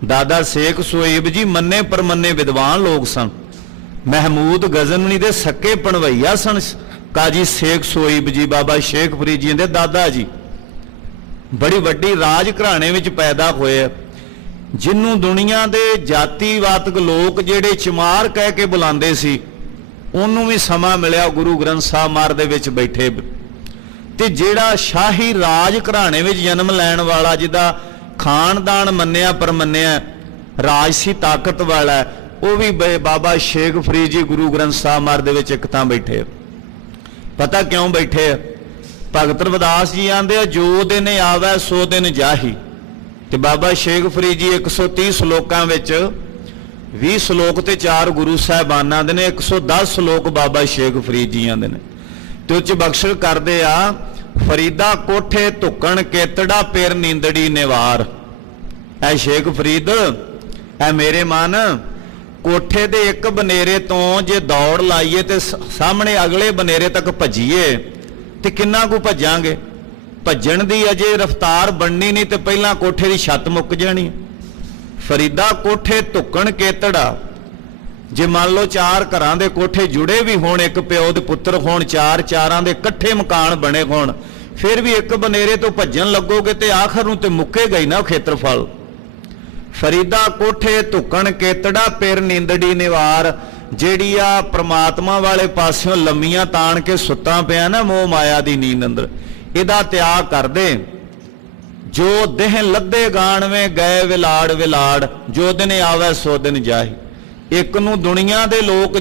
ਦਾਦਾ ਸ਼ੇਖ ਸੁਹੇਬ ਜੀ ਮੰਨੇ ਪਰਮੰਨੇ ਵਿਦਵਾਨ ਲੋਕ ਸਨ। ਮਹਿਮੂਦ ਗਜ਼ਨਵੀ ਦੇ ਸੱਕੇ ਪਣਵਈਆ ਸਨ ਕਾਜੀ ਸ਼ੇਖ ਸੁਹੇਬ ਜੀ, ਬਾਬਾ ਸ਼ੇਖ ਫਰੀਦ ਜੀ ਦੇ ਦਾਦਾ ਜੀ। ਬੜੀ ਵੱਡੀ ਰਾਜ ਘਰਾਣੇ ਵਿੱਚ ਪੈਦਾ ਹੋਏ, ਜਿਹਨੂੰ ਦੁਨੀਆ ਦੇ ਜਾਤੀਵਾਦਕ ਲੋਕ ਜਿਹੜੇ ਚਮਾਰ ਕਹਿ ਕੇ ਬੁਲਾਉਂਦੇ ਸੀ, ਉਹਨੂੰ ਵੀ ਸਮਾਂ ਮਿਲਿਆ ਗੁਰੂ ਗ੍ਰੰਥ ਸਾਹਿਬ ਮਹਾਰਾਜ ਦੇ ਵਿੱਚ ਬੈਠੇ। ਤੇ ਜਿਹੜਾ ਸ਼ਾਹੀ ਰਾਜ ਘਰਾਣੇ ਵਿੱਚ ਜਨਮ ਲੈਣ ਵਾਲਾ, ਜਿਹਦਾ ਖਾਨਦਾਨ ਮੰਨਿਆ ਪਰਮੰਨਿਆ, ਰਾਜਸੀ ਤਾਕਤ ਵਾਲਾ, ਉਹ ਵੀ ਬਾਬਾ ਸ਼ੇਖ ਫਰੀਦ ਜੀ ਗੁਰੂ ਗ੍ਰੰਥ ਸਾਹਿਬ ਮਹਾਰਾਜ ਦੇ ਵਿੱਚ ਇੱਕ ਤਾਂ ਬੈਠੇ। ਪਤਾ ਕਿਉਂ ਬੈਠੇ? ਭਗਤ ਰਵਿਦਾਸ ਜੀ ਆਂਦੇ ਆ, ਜੋ ਦਿਨ ਆਵੈ ਸੋ ਦਿਨ ਜਾਹੀ। ਤੇ ਬਾਬਾ ਸ਼ੇਖ ਫਰੀਦ ਜੀ 130 ਸ਼ਲੋਕਾਂ ਵਿੱਚ 20 ਸ਼ਲੋਕ ਤੇ 4 ਗੁਰੂ ਸਾਹਿਬਾਨਾਂ ਦੇ ਨੇ, 110 ਸ਼ਲੋਕ ਬਾਬਾ ਸ਼ੇਖ ਫਰੀਦ ਜੀਆਂ ਦੇ ਨੇ। ਤੇ ਉੱਚ ਬਖਸ਼ਿਸ਼ ਕਰਦੇ ਆ, ਫਰੀਦਾ ਕੋਠੇ ਧੁੱਕਣ ਕੇਤੜਾ ਪੇਰ ਨੀਂਦੜੀ ਨਿਵਾਰ। ਐ ਸ਼ੇਖ ਫਰੀਦ, ਐ ਮੇਰੇ ਮਨ, ਕੋਠੇ ਦੇ ਇੱਕ ਬਨੇਰੇ ਤੋਂ ਜੇ ਦੌੜ ਲਾਈਏ ਤੇ ਸਾਹਮਣੇ ਅਗਲੇ ਬਨੇਰੇ ਤੱਕ ਭੱਜੀਏ ਤੇ ਕਿੰਨਾ ਕੁ ਭੱਜਾਂਗੇ? ਭੱਜਣ ਦੀ ਅਜੇ ਰਫ਼ਤਾਰ ਬਣਨੀ ਨਹੀਂ ਤੇ ਪਹਿਲਾਂ ਕੋਠੇ ਦੀ ਛੱਤ ਮੁੱਕ ਜਾਣੀ। ਫਰੀਦਾ ਕੋਠੇ ਧੁੱਕਣ ਕੇਤੜਾ, ਜੇ ਮੰਨ ਲਓ 4 ਘਰਾਂ ਦੇ ਕੋਠੇ ਜੁੜੇ ਵੀ ਹੋਣ, ਇੱਕ ਪਿਓ ਦੇ ਪੁੱਤਰ ਹੋਣ, 4 ਦੇ ਇਕੱਠੇ ਮਕਾਨ ਬਣੇ ਹੋਣ, ਫਿਰ ਵੀ ਇੱਕ ਬਨੇਰੇ ਤੋਂ ਭੱਜਣ ਲੱਗੋਗੇ ਤੇ ਆਖਰ ਨੂੰ ਤੇ ਮੁੱਕੇਗਾ ਹੀ ਨਾ ਉਹ ਖੇਤਰਫਲ। ਫਰੀਦਾ ਕੋਠੇ ਧੁੱਕਣ ਕੇਤੜਾ ਪੇਰ ਨੀਂਦੜੀ ਨਿਵਾਰ। ਜਿਹੜੀ ਆ ਪ੍ਰਮਾਤਮਾ ਵਾਲੇ ਪਾਸਿਓਂ ਲੰਮੀਆਂ ਤਾਣ ਕੇ ਸੁੱਤਾ ਪਿਆ ਨਾ ਮੋਹ ਮਾਇਆ ਦੀ ਨੀਂਦ ਅੰਦਰ, ਇਹਦਾ ਤਿਆਗ ਕਰਦੇ। ਜੋ ਦੇਹ ਲੱਦੇ ਗਾਣਵੇਂ ਗਏ ਵਿਲਾੜ ਵਿਲਾੜ, ਜੋ ਦਿਨ ਆਵੇ ਸੋ ਦਿਨ ਜਾਹੀ। ਇੱਕ ਨੂੰ ਦੁਨੀਆ ਦੇ ਲੋਕ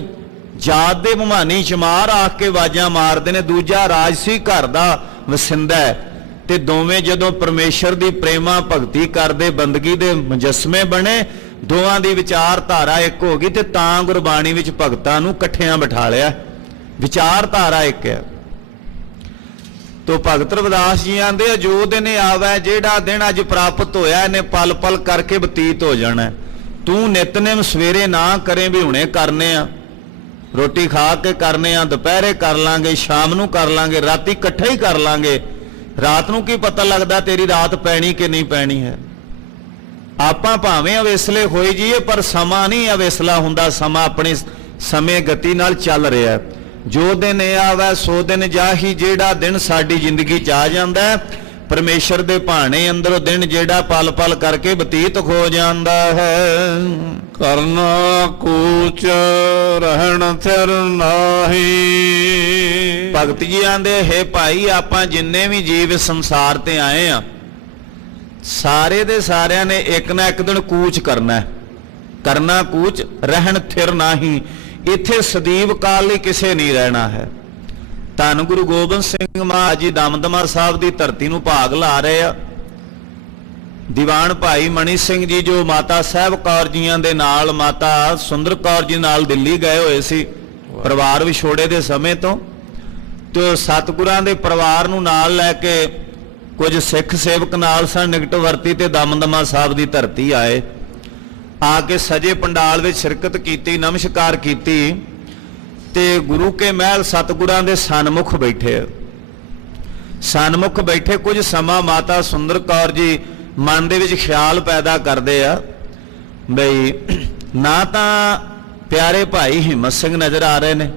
ਜਾਤ ਦੇ ਭਮਾਨੀ ਸ਼ਮਾਰ ਆਖ ਕੇ ਆਵਾਜ਼ਾਂ ਮਾਰਦੇ ਨੇ, ਦੂਜਾ ਰਾਜਸੀ ਘਰ ਦਾ ਵਸਿੰਦਾ ਹੈ। ਤੇ ਦੋਵੇਂ ਜਦੋਂ ਪਰਮੇਸ਼ਰ ਦੀ ਪ੍ਰੇਮਾ ਭਗਤੀ ਕਰਦੇ, ਬੰਦਗੀ ਦੇ ਮੁਜੱਸਮੇ ਬਣੇ, ਦੋਵਾਂ ਦੀ ਵਿਚਾਰਧਾਰਾ ਇੱਕ ਹੋ ਗਈ ਤੇ ਤਾਂ ਗੁਰਬਾਣੀ ਵਿੱਚ ਭਗਤਾਂ ਨੂੰ ਇਕੱਠਿਆਂ ਬਿਠਾ ਲਿਆ। ਵਿਚਾਰਧਾਰਾ ਇੱਕ ਹੈ। ਤੋ ਭਗਤ ਰਵਿਦਾਸ ਜੀ ਆਂਦੇ ਆ, ਜੋ ਦਿਨ ਆਵੇ, ਜਿਹੜਾ ਦਿਨ ਅੱਜ ਪ੍ਰਾਪਤ ਹੋਇਆ ਇਹਨੇ ਪਲ ਪਲ ਕਰਕੇ ਬਤੀਤ ਹੋ ਜਾਣਾ। ਤੂੰ ਨਿਤਨੇਮ ਸਵੇਰੇ ਨਾ ਕਰੇ ਵੀ ਹੁਣੇ ਕਰਨੇ ਆ, ਰੋਟੀ ਖਾ ਕੇ ਕਰਨੇ ਆ, ਦੁਪਹਿਰੇ ਕਰ ਲਾਂਗੇ, ਸ਼ਾਮ ਨੂੰ ਕਰ ਲਾਂਗੇ, ਰਾਤੀ ਇਕੱਠਾ ਹੀ ਕਰ ਲਾਂਗੇ। ਰਾਤ ਨੂੰ ਕੀ ਪਤਾ ਲੱਗਦਾ ਤੇਰੀ ਰਾਤ ਪੈਣੀ ਕਿ ਨਹੀਂ ਪੈਣੀ ਹੈ। ਆਪਾਂ ਭਾਵੇਂ ਅਵੇਸਲੇ ਹੋਈ ਜਾਈਏ ਪਰ ਸਮਾਂ ਨਹੀਂ ਅਵੇਸਲਾ ਹੁੰਦਾ, ਸਮਾਂ ਆਪਣੀ ਸਮੇਂ ਗਤੀ ਨਾਲ ਚੱਲ ਰਿਹਾ। ਜੋ ਦਿਨ ਆਵੇ ਸੋ ਦਿਨ ਜਾਹੀ, ਜਿਹੜਾ ਦਿਨ ਸਾਡੀ ਜ਼ਿੰਦਗੀ 'ਚ ਆ ਜਾਂਦਾ ਹੈ ਪਰਮੇਸ਼ਰ ਦੇ ਭਾਣੇ ਅੰਦਰੋਂ ਦਿਨ ਜਿਹੜਾ ਪਲ ਪਲ ਕਰਕੇ ਬਤੀਤ ਹੋ ਜਾਂਦਾ ਹੈ। ਕਰਨਾ ਕੂਚ ਰਹਿਣ ਥਿਰ ਨਾਹੀ। ਭਗਤ ਜੀ ਆਂਦੇ, ਹੈ ਭਾਈ, ਆਪਾਂ ਜਿੰਨੇ ਵੀ ਜੀਵ ਸੰਸਾਰ ਤੇ ਆਏ ਆ, ਸਾਰੇ ਦੇ ਸਾਰਿਆਂ ਨੇ ਇੱਕ ਨਾ ਇੱਕ ਦਿਨ ਕੂਚ ਕਰਨਾ ਹੈ। ਕਰਨਾ ਕੂਚ ਰਹਿਣ ਥਿਰ ਨਾਹੀ। ਇੱਥੇ ਸਦੀਵ ਕਾਲ ਲਈ ਕਿਸੇ ਨਹੀਂ ਰਹਿਣਾ ਹੈ। ਧੰਨ ਗੁਰੂ ਗੋਬਿੰਦ ਸਿੰਘ ਮਹਾਰਾਜ ਜੀ ਦਮਦਮਾ ਸਾਹਿਬ ਦੀ ਧਰਤੀ ਨੂੰ ਭਾਗ ਲਾ ਰਹੇ ਆ। ਦੀਵਾਨ ਭਾਈ ਮਣੀ ਸਿੰਘ ਜੀ ਜੋ ਮਾਤਾ ਸਾਹਿਬ ਕੌਰ ਜੀਆਂ ਦੇ ਨਾਲ, ਮਾਤਾ ਸੁੰਦਰ ਕੌਰ ਜੀ ਨਾਲ ਦਿੱਲੀ ਗਏ ਹੋਏ ਸੀ ਪਰਿਵਾਰ ਵਿਛੋੜੇ ਦੇ ਸਮੇਂ ਤੋਂ, ਤੇ ਸਤਿਗੁਰਾਂ ਦੇ ਪਰਿਵਾਰ ਨੂੰ ਨਾਲ ਲੈ ਕੇ ਕੁਝ ਸਿੱਖ ਸੇਵਕ ਨਾਲ ਸਨ, ਨਿਕਟ ਵਰਤੀ ਤੇ ਦਮਦਮਾ ਸਾਹਿਬ ਦੀ ਧਰਤੀ ਆਏ। ਆ ਕੇ ਸਜੇ ਪੰਡਾਲ ਵਿੱਚ ਸ਼ਿਰਕਤ ਕੀਤੀ, ਨਮਸਕਾਰ ਕੀਤੀ ਤੇ ਗੁਰੂ ਕੇ ਮਹਿਲ ਸਤਿਗੁਰਾਂ ਦੇ ਸਨਮੁਖ ਬੈਠੇ। ਸਨਮੁਖ ਬੈਠੇ ਕੁਝ ਸਮਾਂ ਮਾਤਾ ਸੁੰਦਰ ਕੌਰ ਜੀ ਮਨ ਦੇ ਵਿੱਚ ਖਿਆਲ ਪੈਦਾ ਕਰਦੇ ਆ, ਬਈ ਨਾ ਤਾਂ ਪਿਆਰੇ ਭਾਈ ਹਿੰਮਤ ਸਿੰਘ ਨਜ਼ਰ ਆ ਰਹੇ ਨੇ,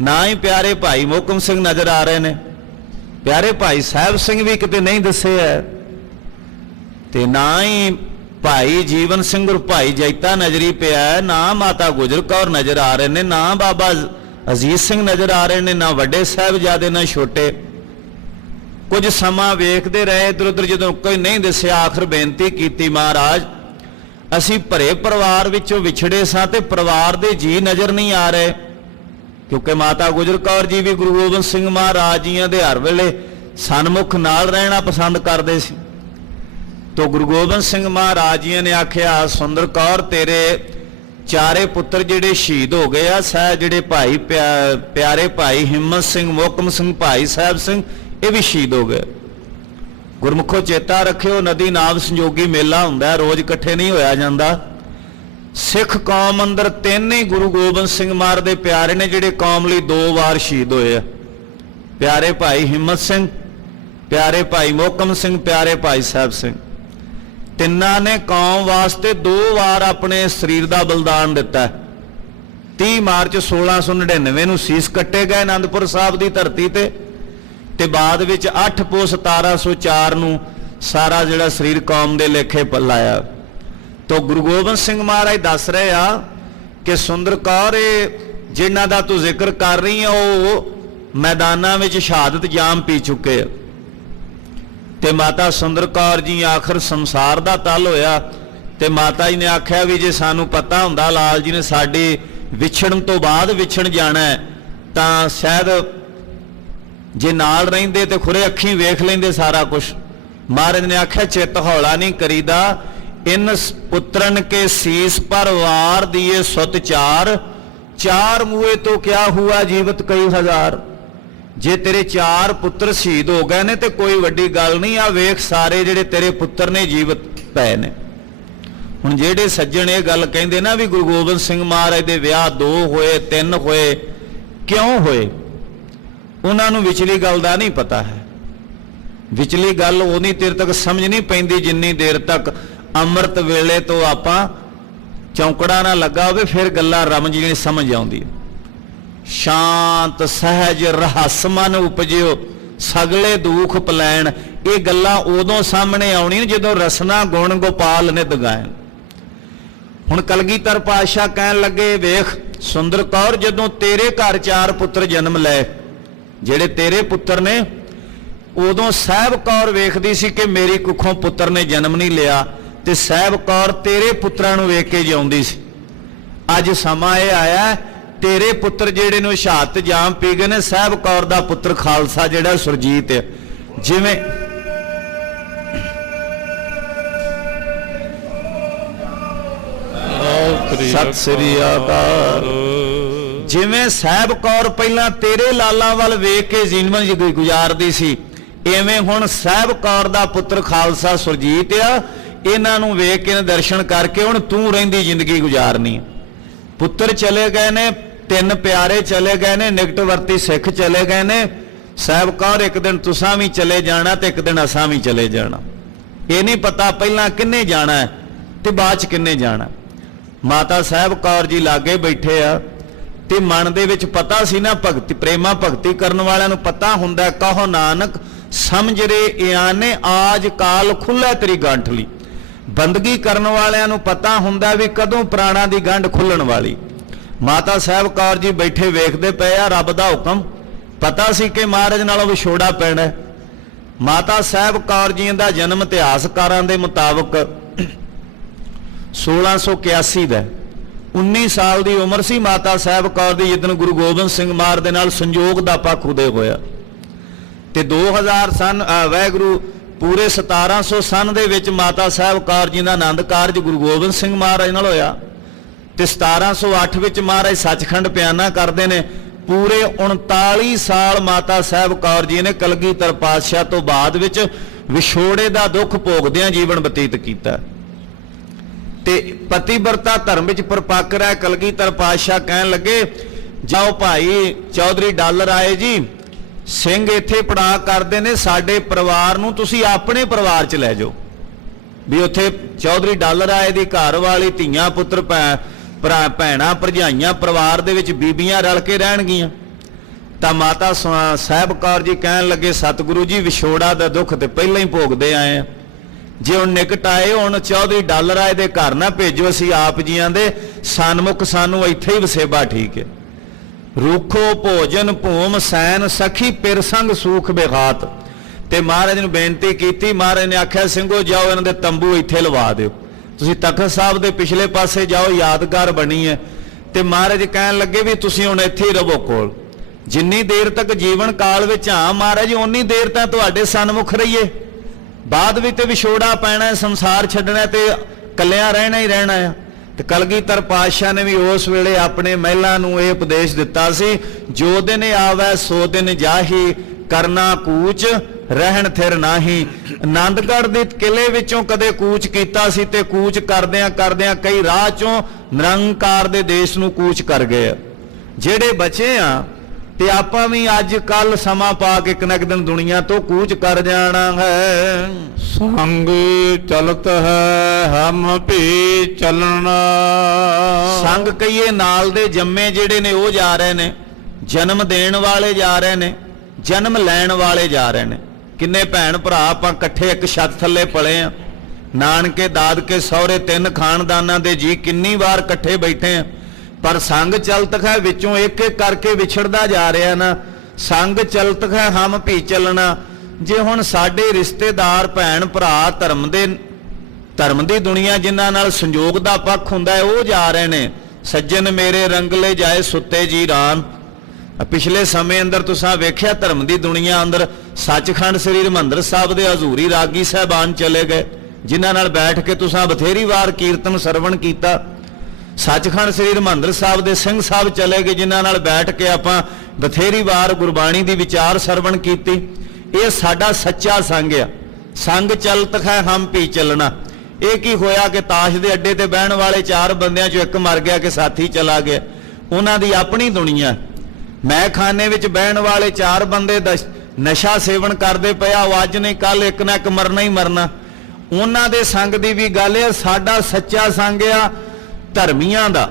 ਨਾ ਹੀ ਪਿਆਰੇ ਭਾਈ ਮੋਹਕਮ ਸਿੰਘ ਨਜ਼ਰ ਆ ਰਹੇ ਨੇ, प्यारे भाई साहब सिंह भी किते नहीं दसे है, ते ना ही भाई जीवन सिंह और भाई जैता नजरी पिया है, ना माता गुजर कौर नजर आ रहे ने, ना बाबा अजीत सिंह नजर आ रहे ने, ना वड्डे साहिबजादे ना छोटे। कुछ समा वेखते रहे इधर उधर, जो कोई नहीं दसिया आखिर बेनती की महाराज असी भरे परिवार विचों विछड़े सां ते परिवार दे जी नजर नहीं आ रहे, क्योंकि माता गुजर कौर जी भी गुरु गोबिंद सिंह महाराज जियां दे हर वेले सन्मुख नाल रहना पसंद करते सी। तो गुरु गोबिंद सिंह महाराज जी ने आख्या सुंदर कौर तेरे चारे पुत्र जिहड़े शहीद हो गए आ, सह जिहड़े भाई प्यारे भाई हिम्मत सिंह मोहकम सिंह भाई साहब सिंह ये भी शहीद हो गए। गुरमुखो चेता रखियो नदी नाव संजोगी मेला हुंदा, रोज इकट्ठे नहीं होया जांदा। सिख कौम अंदर तीन ही गुरु गोबिंद सिंह महाराज दे प्यारे ने जिहड़े कौम लई 2 वार शहीद होए। प्यारे भाई हिम्मत सिंह, प्यारे भाई मोहकम सिंह, प्यारे भाई साहब सिंह, तिन्ना ने कौम वास्ते 2 वार अपने शरीर का बलिदान दिता। 30 मार्च 1699 नूं सीस कट्टे गए आनंदपुर साहब की धरती ते बाद विच 8 पोह 1704 नूं सारा जिहड़ा शरीर कौम दे लेखे लाया। तो गुरु गोबिंद सिंह महाराज दस रहे आ कि सुंदर कौर जिन्हां दा तू जिक्र कर रही है वो मैदानां विच शहादत जाम पी चुके आ। ते माता सुंदर कौर जी आखिर संसार दा तल होया ते माता जी ने आख्या भी जे सानू पता हुंदा लाल जी ने साडी विछड़न तो बाद विछड़ जाना है तां शायद जे नाल रहिंदे ते खुरे अखीं वेख लेंदे सारा कुछ। महाराज ने आख्या चित हौला नहीं करीदा, इन पुत्रन के शीस पर वार दिए सुत चार, चार मुए तो क्या हुआ जीवत कई हजार। जे तेरे 4 पुत्र शहीद हो गए ने तो कोई वड्डी गल नहीं, आ वेख सारे जिहड़े तेरे पुत्र ने जीवत पए ने। हुण जिहड़े सज्जण ये गल कहिंदे ना भी गुरु गोबिंद सिंह महाराज दे विआह 2 होए 3 होए, क्यों होए, उन्हां नूं विचली गल दा नहीं पता है। विचली गल उन्नी देर तक समझ नहीं पैंदी जिन्नी देर तक अमृत वेले तो आपां चौंकड़ा ना लगा होवे, फिर गल्लां रमज जिहड़ी समझ आउंदी है। शांत सहज रहस मन उपजियो सगले दुख पलैण, ये गल्लां उदों सामने आउणीਆਂ ਜਦੋਂ रसना गुण गोपाल ने दगायन। हुण कलगीधर पातशाह कहन लगे वेख सुंदर कौर जदों तेरे घर 4 पुत्र जन्म ले ਜਿਹੜੇ तेरे पुत्र ने, उदों साहब कौर वेखदी सी कि मेरी कुखों पुत्र ने जन्म नहीं लिया ते साहब कौर तेरे पुत्रां नूं वेख के जिउंदी सी। अज समा ये आया तेरे पुत्र जेड़े नूं शहादत जाम पी गए ने, साहब कौर दा पुत्र खालसा जेड़ा सुरजीत है, जिवें सत श्री अकाल, जिवें साहब कौर पहला तेरे लाला वाल वेख के जीवन गुजारदी सी, इवें हुण साहब कौर दा पुत्र खालसा सुरजीत आ, इन्हां नूं वेख के दर्शन करके हुण तूं रहिंदी जिंदगी गुजारनी। पुत्र चले गए ने, 3 प्यारे चले गए ने, निकटवर्ती सिख चले गए ने, साहब कौर एक दिन तुसां भी चले जाना ते एक दिन असां भी चले जाना। ये नहीं पता पहला किन्ने जाना है ते बाद च किन्ने जाना। माता साहब कौर जी लागे बैठे आ ते मन दे विच पता सी ना, भगती प्रेमा भगती करन वालियां नूं पता हुंदा, कहो नानक समझ रे इयाने आज काल खुल्ला तेरी गांठली। बंदगी करन वालियां नूं पता हुंदा भी कदों प्राणा दी गंढ खुल्लण वाली। माता साहब कौर जी बैठे वेखदे पए आ, रब दा हुकम पता सी कि महाराज नालों विछोड़ा पैना। माता साहब कौर जी दा जन्म इतिहासकारां दे मुताबक 1681 दा, 19 साल की उम्र सी माता साहब कौर दी जिदन गुरु गोबिंद सिंह महाराज दे नाल संजोग दा पक्ष उदय होया। ते 2000 सन वाहिगुरू पूरे 1700 सन दे विच माता साहब कौर जी दा आनंद कारज गुरु गोबिंद सिंह महाराज नाल होया। ते 1708 विच महाराज सचखंड बयाना करते हैं, पूरे 39 साल माता साहब कौर जी ने कलगीधर पातशाह तो बाद विच विछोड़े दा दुख भोगदियां जीवन बतीत किया। ते पतिव्रता धर्म विच परपक्क रहा। कलगीधर पातशाह कहन लगे जाओ भाई चौधरी डालर आए जी, सिंह इत्थे पड़ा करते हैं, साडे परिवार नूं तुसीं अपने परिवार च लै जाओ। भी उत्थे चौधरी डालर आए दी घर वाली धीआं पुत्र भैणां भरजाइयां परिवार दे विच बीबियां रल के रहणगियां। ਤਾਂ ਮਾਤਾ ਸਾਹਿਬ ਕੌਰ ਜੀ ਕਹਿਣ ਲੱਗੇ ਸਤਿਗੁਰੂ ਜੀ ਵਿਛੋੜਾ ਦਾ ਦੁੱਖ ਤੇ ਪਹਿਲਾਂ ਹੀ ਭੋਗਦੇ ਆਏ ਆ, ਜੇ ਹੁਣ ਨਿਕਟ ਆਏ ਹੁਣ ਚੌਧਰੀ ਡਾਲਰ ਆਏ ਦੇ ਘਰ ਨਾ ਭੇਜੋ, ਅਸੀਂ ਆਪ ਜੀਆਂ ਦੇ ਸਨਮੁਖ ਸਾਨੂੰ ਇੱਥੇ ਹੀ ਵਸੇਬਾ ਠੀਕ ਹੈ। ਰੁੱਖੋ ਭੋਜਨ ਭੂਮ ਸੈਨ ਸਖੀ ਪਿਰ ਸੰਗ ਸੂਖ ਬਿਘਾਤ। ਤੇ ਮਹਾਰਾਜ ਨੂੰ ਬੇਨਤੀ ਕੀਤੀ, ਮਹਾਰਾਜ ਨੇ ਆਖਿਆ ਸਿੰਘੋ ਜਾਓ ਇਹਨਾਂ ਦੇ ਤੰਬੂ ਇੱਥੇ ਲਵਾ ਦਿਓ, ਤੁਸੀਂ ਤਖਤ ਸਾਹਿਬ ਦੇ ਪਿਛਲੇ ਪਾਸੇ ਜਾਓ, ਯਾਦਗਾਰ ਬਣੀ ਹੈ। ਤੇ ਮਹਾਰਾਜ ਕਹਿਣ ਲੱਗੇ ਵੀ ਤੁਸੀਂ ਹੁਣ ਇੱਥੇ ਹੀ ਰਹੋ ਕੋਲ, ਜਿੰਨੀ ਦੇਰ ਤੱਕ ਜੀਵਨ ਕਾਲ ਵਿੱਚ ਹਾਂ ਮਹਾਰਾਜ ਓਨੀ ਦੇਰ ਤਾਂ ਤੁਹਾਡੇ ਸਨਮੁਖ ਰਹੀਏ, ਬਾਅਦ ਵਿੱਚ ਤੇ ਵਿਛੋੜਾ ਪੈਣਾ, ਸੰਸਾਰ ਛੱਡਣਾ ਤੇ ਕੱਲਿਆਂ ਰਹਿਣਾ ਹੀ ਰਹਿਣਾ ਆ। ਤੇ ਕਲਗੀਧਰ ਪਾਤਸ਼ਾਹ ਨੇ ਵੀ ਉਸ ਵੇਲੇ ਆਪਣੇ ਮਹਿਲਾਂ ਨੂੰ ਇਹ ਉਪਦੇਸ਼ ਦਿੱਤਾ ਸੀ, ਜੋ ਦਿਨ ਆਵੈ ਸੋ ਦਿਨ ਜਾਹੀ, ਕਰਨਾ ਕੂਚ ਰਹਿਣ ਥਿਰ ਨਾਹੀ। ਆਨੰਦਗੜ੍ਹ ਦੇ ਕਿਲੇ ਵਿੱਚੋਂ ਕਦੇ ਕੂਚ ਕੀਤਾ ਸੀ ਤੇ ਕੂਚ ਕਰਦਿਆਂ ਕਰਦਿਆਂ ਕਈ ਰਾਹ ਚੋਂ ਨਿਰੰਕਾਰ ਦੇ ਦੇਸ਼ ਨੂੰ ਕੂਚ ਕਰ ਗਏ ਆ। ਜਿਹੜੇ ਬਚੇ ਆ ਤੇ ਆਪਾਂ ਵੀ ਅੱਜ ਕੱਲ ਸਮਾਂ ਪਾ ਕੇ ਇੱਕ ਨਾ ਇੱਕ ਦਿਨ ਦੁਨੀਆ ਤੋਂ ਕੂਚ ਕਰ ਜਾਣਾ ਹੈ। ਸੰਗ ਚਲਤ ਹੈ ਹਮ ਭੀ ਚੱਲਣਾ। ਸੰਗ ਕਹੀਏ ਨਾਲ ਦੇ ਜੰਮੇ ਜਿਹੜੇ ਨੇ ਉਹ ਜਾ ਰਹੇ ਨੇ, ਜਨਮ ਦੇਣ ਵਾਲੇ ਜਾ ਰਹੇ ਨੇ, ਜਨਮ ਲੈਣ ਵਾਲੇ ਜਾ ਰਹੇ ਨੇ। ਕਿੰਨੇ ਭੈਣ ਭਰਾ ਆਪਾਂ ਇਕੱਠੇ ਇੱਕ ਛੱਤ ਥੱਲੇ ਪਲੇ ਆ, ਨਾਨਕੇ ਦਾਦਕੇ ਸਹੁਰੇ ਤਿੰਨ ਖਾਨਦਾਨਾਂ ਦੇ ਜੀ ਕਿੰਨੀ ਵਾਰ ਇਕੱਠੇ ਬੈਠੇ ਆ, ਪਰ ਸੰਗ ਚਲਤ ਹੈ ਵਿੱਚੋਂ ਇੱਕ ਇੱਕ ਕਰਕੇ ਵਿਛੜਦਾ ਜਾ ਰਿਹਾ ਨਾ। ਸੰਗ ਚਲਤ ਹੈ ਹਮ ਭੀ ਚੱਲਣਾ। ਜੇ ਹੁਣ ਸਾਡੇ ਰਿਸ਼ਤੇਦਾਰ ਭੈਣ ਭਰਾ ਧਰਮ ਦੀ ਦੁਨੀਆ ਜਿਨ੍ਹਾਂ ਨਾਲ ਸੰਜੋਗ ਦਾ ਪੱਖ ਹੁੰਦਾ ਹੈ ਉਹ ਜਾ ਰਹੇ ਨੇ, ਸੱਜਣ ਮੇਰੇ ਰੰਗਲੇ ਜਾਏ ਸੁੱਤੇ ਜੀ ਰਾਨ। ਪਿਛਲੇ ਸਮੇਂ ਅੰਦਰ ਤੁਸੀਂ ਵੇਖਿਆ ਧਰਮ ਦੀ ਦੁਨੀਆ ਅੰਦਰ ਸੱਚਖੰਡ ਸ੍ਰੀ ਹਰਿਮੰਦਰ ਸਾਹਿਬ ਦੇ ਹਜ਼ੂਰੀ ਰਾਗੀ ਸਾਹਿਬਾਨ ਚਲੇ ਗਏ, ਜਿਨ੍ਹਾਂ ਨਾਲ ਬੈਠ ਕੇ ਤੁਸੀਂ ਬਥੇਰੀ ਵਾਰ ਕੀਰਤਨ ਸਰਵਣ ਕੀਤਾ। ਸੱਚਖੰਡ ਸ੍ਰੀ ਹਰਿਮੰਦਰ ਸਾਹਿਬ ਦੇ ਸਿੰਘ ਸਾਹਿਬ ਚਲੇ ਗਏ, ਜਿਨ੍ਹਾਂ ਨਾਲ ਬੈਠ ਕੇ ਆਪਾਂ ਬਥੇਰੀ ਵਾਰ ਗੁਰਬਾਣੀ ਦੀ ਵਿਚਾਰ ਸਰਵਣ ਕੀਤੀ। ਇਹ ਸਾਡਾ ਸੱਚਾ ਸੰਗ ਆ। ਸੰਗ ਚਲਤ ਹੈ ਹਮ ਭੀ ਚੱਲਣਾ। ਇਹ ਕੀ ਹੋਇਆ ਕਿ ਤਾਸ਼ ਦੇ ਅੱਡੇ ਤੇ ਬਹਿਣ ਵਾਲੇ ਚਾਰ ਬੰਦਿਆਂ ਚੋਂ ਇੱਕ ਮਰ ਗਿਆ ਕਿ ਸਾਥੀ ਚਲਾ ਗਿਆ, ਉਹਨਾਂ ਦੀ ਆਪਣੀ ਦੁਨੀਆ। ਮੈਂ ਖਾਨੇ ਵਿੱਚ ਬਹਿਣ ਵਾਲੇ ਚਾਰ ਬੰਦੇ ਨਸ਼ਾ ਸੇਵਨ ਕਰਦੇ ਪਿਆ, ਉਹ ਅੱਜ ਨਹੀਂ ਕੱਲ ਇੱਕ ਨਾ ਇੱਕ ਮਰਨਾ ਹੀ ਮਰਨਾ। ਉਹਨਾਂ ਦੇ ਸੰਗ ਦੀ ਵੀ ਗੱਲ ਹੈ। ਸਾਡਾ ਸੱਚਾ ਸੰਗ ਆ ਧਰਮੀਆਂ ਦਾ,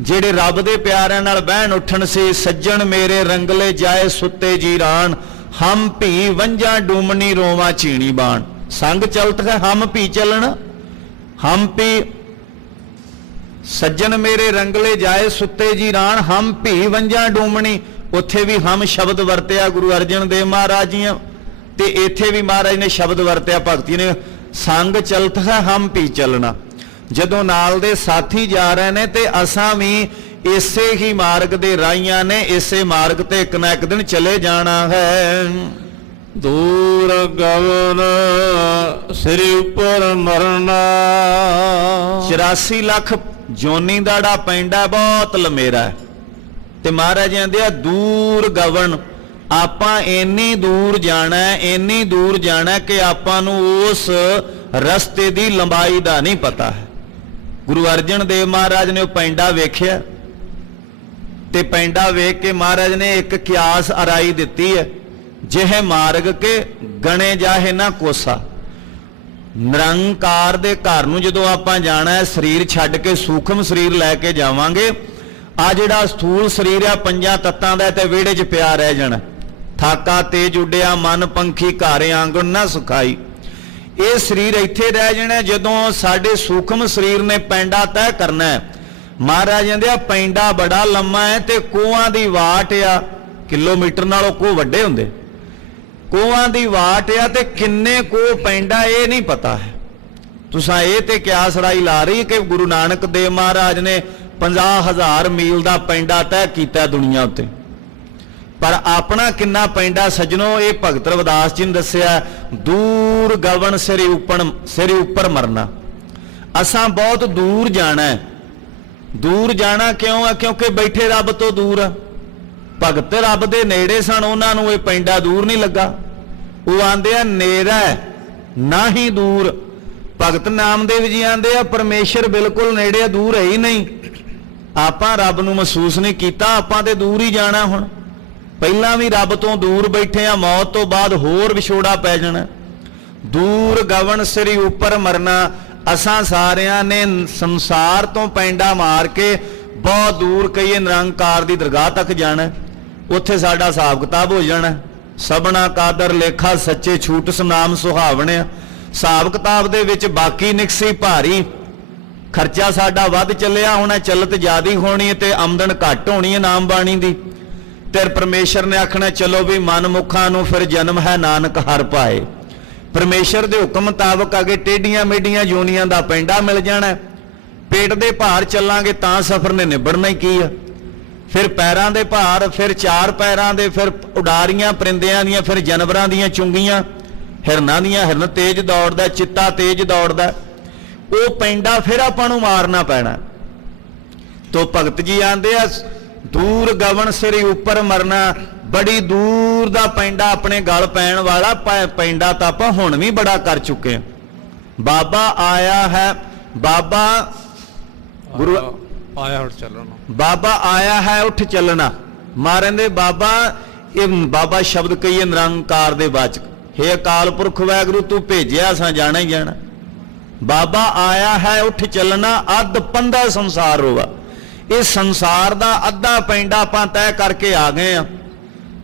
ਜਿਹੜੇ ਰੱਬ ਦੇ ਪਿਆਰਿਆਂ ਨਾਲ ਬਹਿਣ ਉੱਠਣ ਸੀ। ਸੱਜਣ ਮੇਰੇ ਰੰਗਲੇ ਜਾਏ ਸੁੱਤੇ ਜੀ ਰਾਨ, ਹਮ ਭੀ ਵੰਝਾਂ ਡੂਮਣੀ ਰੋਵਾਂ ਚੀਣੀ ਬਾਣ। ਸੰਗ ਚਲਤ ਹੈ ਹਮ ਭੀ ਚੱਲਣ। ਹਮ ਭੀ ਸੱਜਣ ਮੇਰੇ ਰੰਗਲੇ ਜਾਏ ਸੁੱਤੇ ਜੀ ਰਾਣ, ਹਮ ਭੀ ਵੰਝਾਂ ਡੂਮਣੀ। ਉੱਥੇ ਵੀ ਹਮ ਸ਼ਬਦ ਵਰਤਿਆ ਗੁਰੂ ਅਰਜਨ ਦੇਵ ਮਹਾਰਾਜ ਜੀਆਂ, ਤੇ ਇੱਥੇ ਵੀ ਮਹਾਰਾਜ ਨੇ ਸ਼ਬਦ ਵਰਤਿਆ ਭਗਤੀ ਨੇ। ਸੰਗ ਚਲਤ ਹੈ ਹਮ ਭੀ ਚੱਲਣਾ। ਜਦੋਂ ਨਾਲ ਦੇ ਸਾਥੀ ਜਾ ਰਹੇ ਨੇ ਤੇ ਅਸਾਂ ਵੀ ਇਸੇ ਹੀ ਮਾਰਗ ਦੇ ਰਾਹੀਆਂ ਨੇ, ਇਸੇ ਮਾਰਗ ਤੇ ਇੱਕ ਨਾ ਇੱਕ ਦਿਨ ਚਲੇ ਜਾਣਾ ਹੈ। ਦੂਰ ਗਗਨ ਸਿਰ ਉੱਪਰ ਮਰਨਾ। 84 ਲੱਖ ਜੋਨੀ ਦਾੜਾ ਪੈਂਦਾ ਬਹੁਤ ਲੰਮੇਰਾ ਹੈ। ਤੇ ਮਹਾਰਾਜ ਕਹਿੰਦੇ ਆ ਦੂਰ ਗਵਨ, ਆਪਾਂ ਇੰਨੀ ਦੂਰ ਜਾਣਾ, ਇੰਨੀ ਦੂਰ ਜਾਣਾ ਕਿ ਆਪਾਂ ਨੂੰ ਉਸ ਰਸਤੇ ਦੀ ਲੰਬਾਈ ਦਾ ਨਹੀਂ ਪਤਾ ਹੈ। ਗੁਰੂ ਅਰਜਨ ਦੇਵ ਮਹਾਰਾਜ ਨੇ ਉਹ ਪੈਂਡਾ ਵੇਖਿਆ ਤੇ ਪੈਂਡਾ ਵੇਖ ਕੇ ਮਹਾਰਾਜ ਨੇ ਇੱਕ ਕਿਆਸ ਅਰਾਈ ਦਿੱਤੀ ਹੈ, ਜਿਹੇ ਮਾਰਗ ਕੇ ਗਣੇ ਜਾਹੇ ਨਾ ਕੋਸਾ। ਨਿਰੰਕਾਰ ਦੇ ਘਰ ਨੂੰ ਜਦੋਂ ਆਪਾਂ ਜਾਣਾ ਹੈ, ਸਰੀਰ ਛੱਡ ਕੇ ਸੂਖਮ ਸਰੀਰ ਲੈ ਕੇ ਜਾਵਾਂਗੇ। ਆ ਜਿਹੜਾ ਸਥੂਲ ਸਰੀਰ ਆ ਪੰਜਾਂ ਤੱਤਾਂ ਦਾ ਤੇ ਵਿਹੜੇ 'ਚ ਪਿਆ ਰਹਿ ਜਾਣਾ। ਥਾਕਾ ਤੇਜ ਉੱਡਿਆ ਮਨ ਪੰਖੀ ਘਰ ਆਂਗਣ ਨਾ ਸੁਖਾਈ। ਇਹ ਸਰੀਰ ਇੱਥੇ ਰਹਿ ਜਾਣਾ ਜਦੋਂ ਸਾਡੇ ਸੂਖਮ ਸਰੀਰ ਨੇ ਪੈਂਡਾ ਤੈਅ ਕਰਨਾ ਹੈ। ਮਹਾਰਾਜ ਕਹਿੰਦੇ ਆ ਪੈਂਡਾ ਬੜਾ ਲੰਮਾ ਹੈ ਤੇ ਕੋਹਾਂ ਦੀ ਵਾਟ ਆ, ਕਿਲੋਮੀਟਰ ਨਾਲੋਂ ਕੋਹ ਵੱਡੇ ਹੁੰਦੇ। ਕੋਹਾਂ ਦੀ ਵਾਟ ਆ ਤੇ ਕਿੰਨੇ ਕੋਹ ਪੈਂਡਾ ਇਹ ਨਹੀਂ ਪਤਾ ਹੈ। ਤੁਸੀਂ ਇਹ ਤੇ ਕਿਆਸ ਰਾਈ ਲਾ ਰਹੀ ਕਿ ਗੁਰੂ ਨਾਨਕ ਦੇਵ ਮਹਾਰਾਜ ਨੇ 50,000 ਮੀਲ ਦਾ ਪੈਂਡਾ ਤੈਅ ਕੀਤਾ ਦੁਨੀਆ ਉੱਤੇ, ਪਰ ਆਪਣਾ ਕਿੰਨਾ ਪੈਂਡਾ ਸੱਜਣੋ ਇਹ ਭਗਤ ਰਵਿਦਾਸ ਜੀ ਨੇ ਦੱਸਿਆ। ਦੂਰ ਗਵਨ ਸਿਰ ਉੱਪਰ ਮਰਨਾ। ਅਸਾਂ ਬਹੁਤ ਦੂਰ ਜਾਣਾ ਹੈ। ਦੂਰ ਜਾਣਾ ਕਿਉਂ ਆ? ਕਿਉਂਕਿ ਬੈਠੇ ਰੱਬ ਤੋਂ ਦੂਰ ਆ। ਭਗਤ ਰੱਬ ਦੇ ਨੇੜੇ ਸਨ, ਉਹਨਾਂ ਨੂੰ ਇਹ ਪੈਂਡਾ ਦੂਰ ਨਹੀਂ ਲੱਗਾ। ਉਹ ਆਂਦੇ ਆ ਨੇਰਾ ਨਾ ਹੀ ਦੂਰ। ਭਗਤ ਨਾਮਦੇਵ ਜੀ ਆਂਦੇ ਆ ਪਰਮੇਸ਼ਰ ਬਿਲਕੁਲ ਨੇੜੇ, ਦੂਰ ਹੈ ਹੀ ਨਹੀਂ। ਆਪਾਂ ਰੱਬ ਨੂੰ ਮਹਿਸੂਸ ਨਹੀਂ ਕੀਤਾ, ਆਪਾਂ ਤੇ ਦੂਰ ਹੀ ਜਾਣਾ। ਹੁਣ ਪਹਿਲਾਂ ਵੀ ਰੱਬ ਤੋਂ ਦੂਰ ਬੈਠੇ ਆ, ਮੌਤ ਤੋਂ ਬਾਅਦ ਹੋਰ ਵਿਛੋੜਾ ਪੈ ਜਾਣਾ। ਦੂਰ ਗਵਨ ਸਿਰ ਉੱਪਰ ਮਰਨਾ। ਅਸਾਂ ਸਾਰਿਆਂ ਨੇ ਸੰਸਾਰ ਤੋਂ ਪੈਂਡਾ ਮਾਰ ਕੇ ਬਹੁਤ ਦੂਰ ਕਹੀਏ ਨਿਰੰਕਾਰ ਦੀ ਦਰਗਾਹ ਤੱਕ ਜਾਣਾ। ਉੱਥੇ ਸਾਡਾ ਹਿਸਾਬ ਕਿਤਾਬ ਹੋ ਜਾਣਾ। ਸਭਨਾ ਕਾਦਰ ਲੇਖਾ ਸੱਚੇ ਛੂਟ ਸੁਨਾਮ ਸੁਹਾਵਣੇ। ਹਿਸਾਬ ਕਿਤਾਬ ਦੇ ਵਿੱਚ ਬਾਕੀ ਨਿਕਸੀ ਭਾਰੀ, ਖਰਚਾ ਸਾਡਾ ਵੱਧ ਚੱਲਿਆ ਹੋਣਾ, ਚੱਲਤ ਜ਼ਿਆਦੀ ਹੋਣੀ ਹੈ ਤੇ ਆਮਦਨ ਘੱਟ ਹੋਣੀ ਹੈ ਨਾਮ ਬਾਣੀ ਦੀ। ਤੇ ਪਰਮੇਸ਼ਰ ਨੇ ਆਖਣਾ ਚਲੋ ਵੀ ਮਨ ਮੁਖਾਂ ਨੂੰ ਫਿਰ ਜਨਮ ਹੈ ਨਾਨਕ ਹਰ ਪਾਏ। ਪਰਮੇਸ਼ਰ ਦੇ ਹੁਕਮ ਮੁਤਾਬਕ ਅੱਗੇ ਟੇਢੀਆਂ ਮੇਢੀਆਂ ਜੋਨੀਆਂ ਦਾ ਪੈਂਡਾ ਮਿਲ ਜਾਣਾ। ਪੇਟ ਦੇ ਭਾਰ ਚੱਲਾਂਗੇ ਤਾਂ ਸਫ਼ਰ ਨੇ ਨਿਬੜਨਾ ਹੀ ਕੀ ਆ। ਫਿਰ ਪੈਰਾਂ ਦੇ ਭਾਰ, ਫਿਰ ਚਾਰ ਪੈਰਾਂ ਦੇ, ਫਿਰ ਉਡਾਰੀਆਂ ਪਰਿੰਦਿਆਂ ਦੀਆਂ, ਫਿਰ ਜਾਨਵਰਾਂ ਦੀਆਂ ਚੁੰਗੀਆਂ, ਹਿਰਨਾਂ ਦੀਆਂ, ਹਿਰਨ ਤੇਜ਼ ਦੌੜਦਾ, ਚਿੱਤਾ ਤੇਜ਼ ਦੌੜਦਾ। ਉਹ ਪੈਂਡਾ ਫਿਰ ਆਪਾਂ ਨੂੰ ਮਾਰਨਾ ਪੈਣਾ। ਤੋ ਭਗਤ ਜੀ ਆਂਦੇ ਆ ਦੂਰ ਗਵਨ ਸਿਰ ਉੱਪਰ ਮਰਨਾ। ਬੜੀ ਦੂਰ ਦਾ ਪੈਂਡਾ ਆਪਣੇ ਗਲ ਪੈਣ ਵਾਲਾ ਪੈਂਡਾ ਤਾਂ ਆਪਾਂ ਹੁਣ ਵੀ ਬੜਾ ਕਰ ਚੁੱਕੇ ਹਾਂ। ਬਾਬਾ ਆਇਆ ਹੈ, ਬਾਬਾ ਗੁਰੂ ਆਇਆ ਹੁਣ ਚੱਲਣਾ, ਬਾਬਾ ਆਇਆ ਹੈ ਉੱਠ ਚੱਲਣਾ। ਮਾਰਨ ਦੇ ਬਾਬਾ, ਇਹ ਬਾਬਾ ਸ਼ਬਦ ਕਹੀਏ ਨਿਰੰਕਾਰ ਦੇ ਵਾਚਕ। ਹੇ ਅਕਾਲ ਪੁਰਖ ਵਾਹਿਗੁਰੂ ਤੂੰ ਭੇਜਿਆ ਸਾਂ ਜਾਣਾ ਹੀ ਜਾਣਾ। ਬਾਬਾ ਆਇਆ ਹੈ ਉੱਠ ਚੱਲਣਾ, ਅੱਧ ਪੰਧਾ ਸੰਸਾਰ ਰੋਵਾ। ਇਹ ਸੰਸਾਰ ਦਾ ਅੱਧਾ ਪੈਂਡਾ ਆਪਾਂ ਤੈਅ ਕਰਕੇ ਆ ਗਏ ਆ।